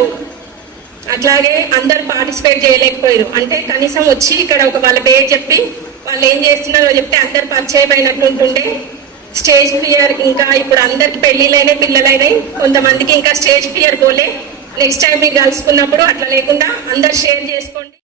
అట్లాగే అందరు పార్టిసిపేట్ చేయలేకపోయారు, అంటే కనీసం వచ్చి ఇక్కడ ఒక వాళ్ళ పేరు చెప్పి వాళ్ళు ఏం చేస్తున్నారో చెప్తే అందరు పరిచయం అయినట్లు ఉంటుండే. స్టేజ్ ఫియర్, ఇంకా ఇప్పుడు అందరికి పెళ్లిళ్ళైనాయి, పిల్లలైనాయి, కొంతమందికి ఇంకా స్టేజ్ ఫియర్ పోలే. నెక్స్ట్ టైం మీరు కలుసుకున్నప్పుడు అట్లా లేకుండా అందరు షేర్ చేసుకోండి.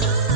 నా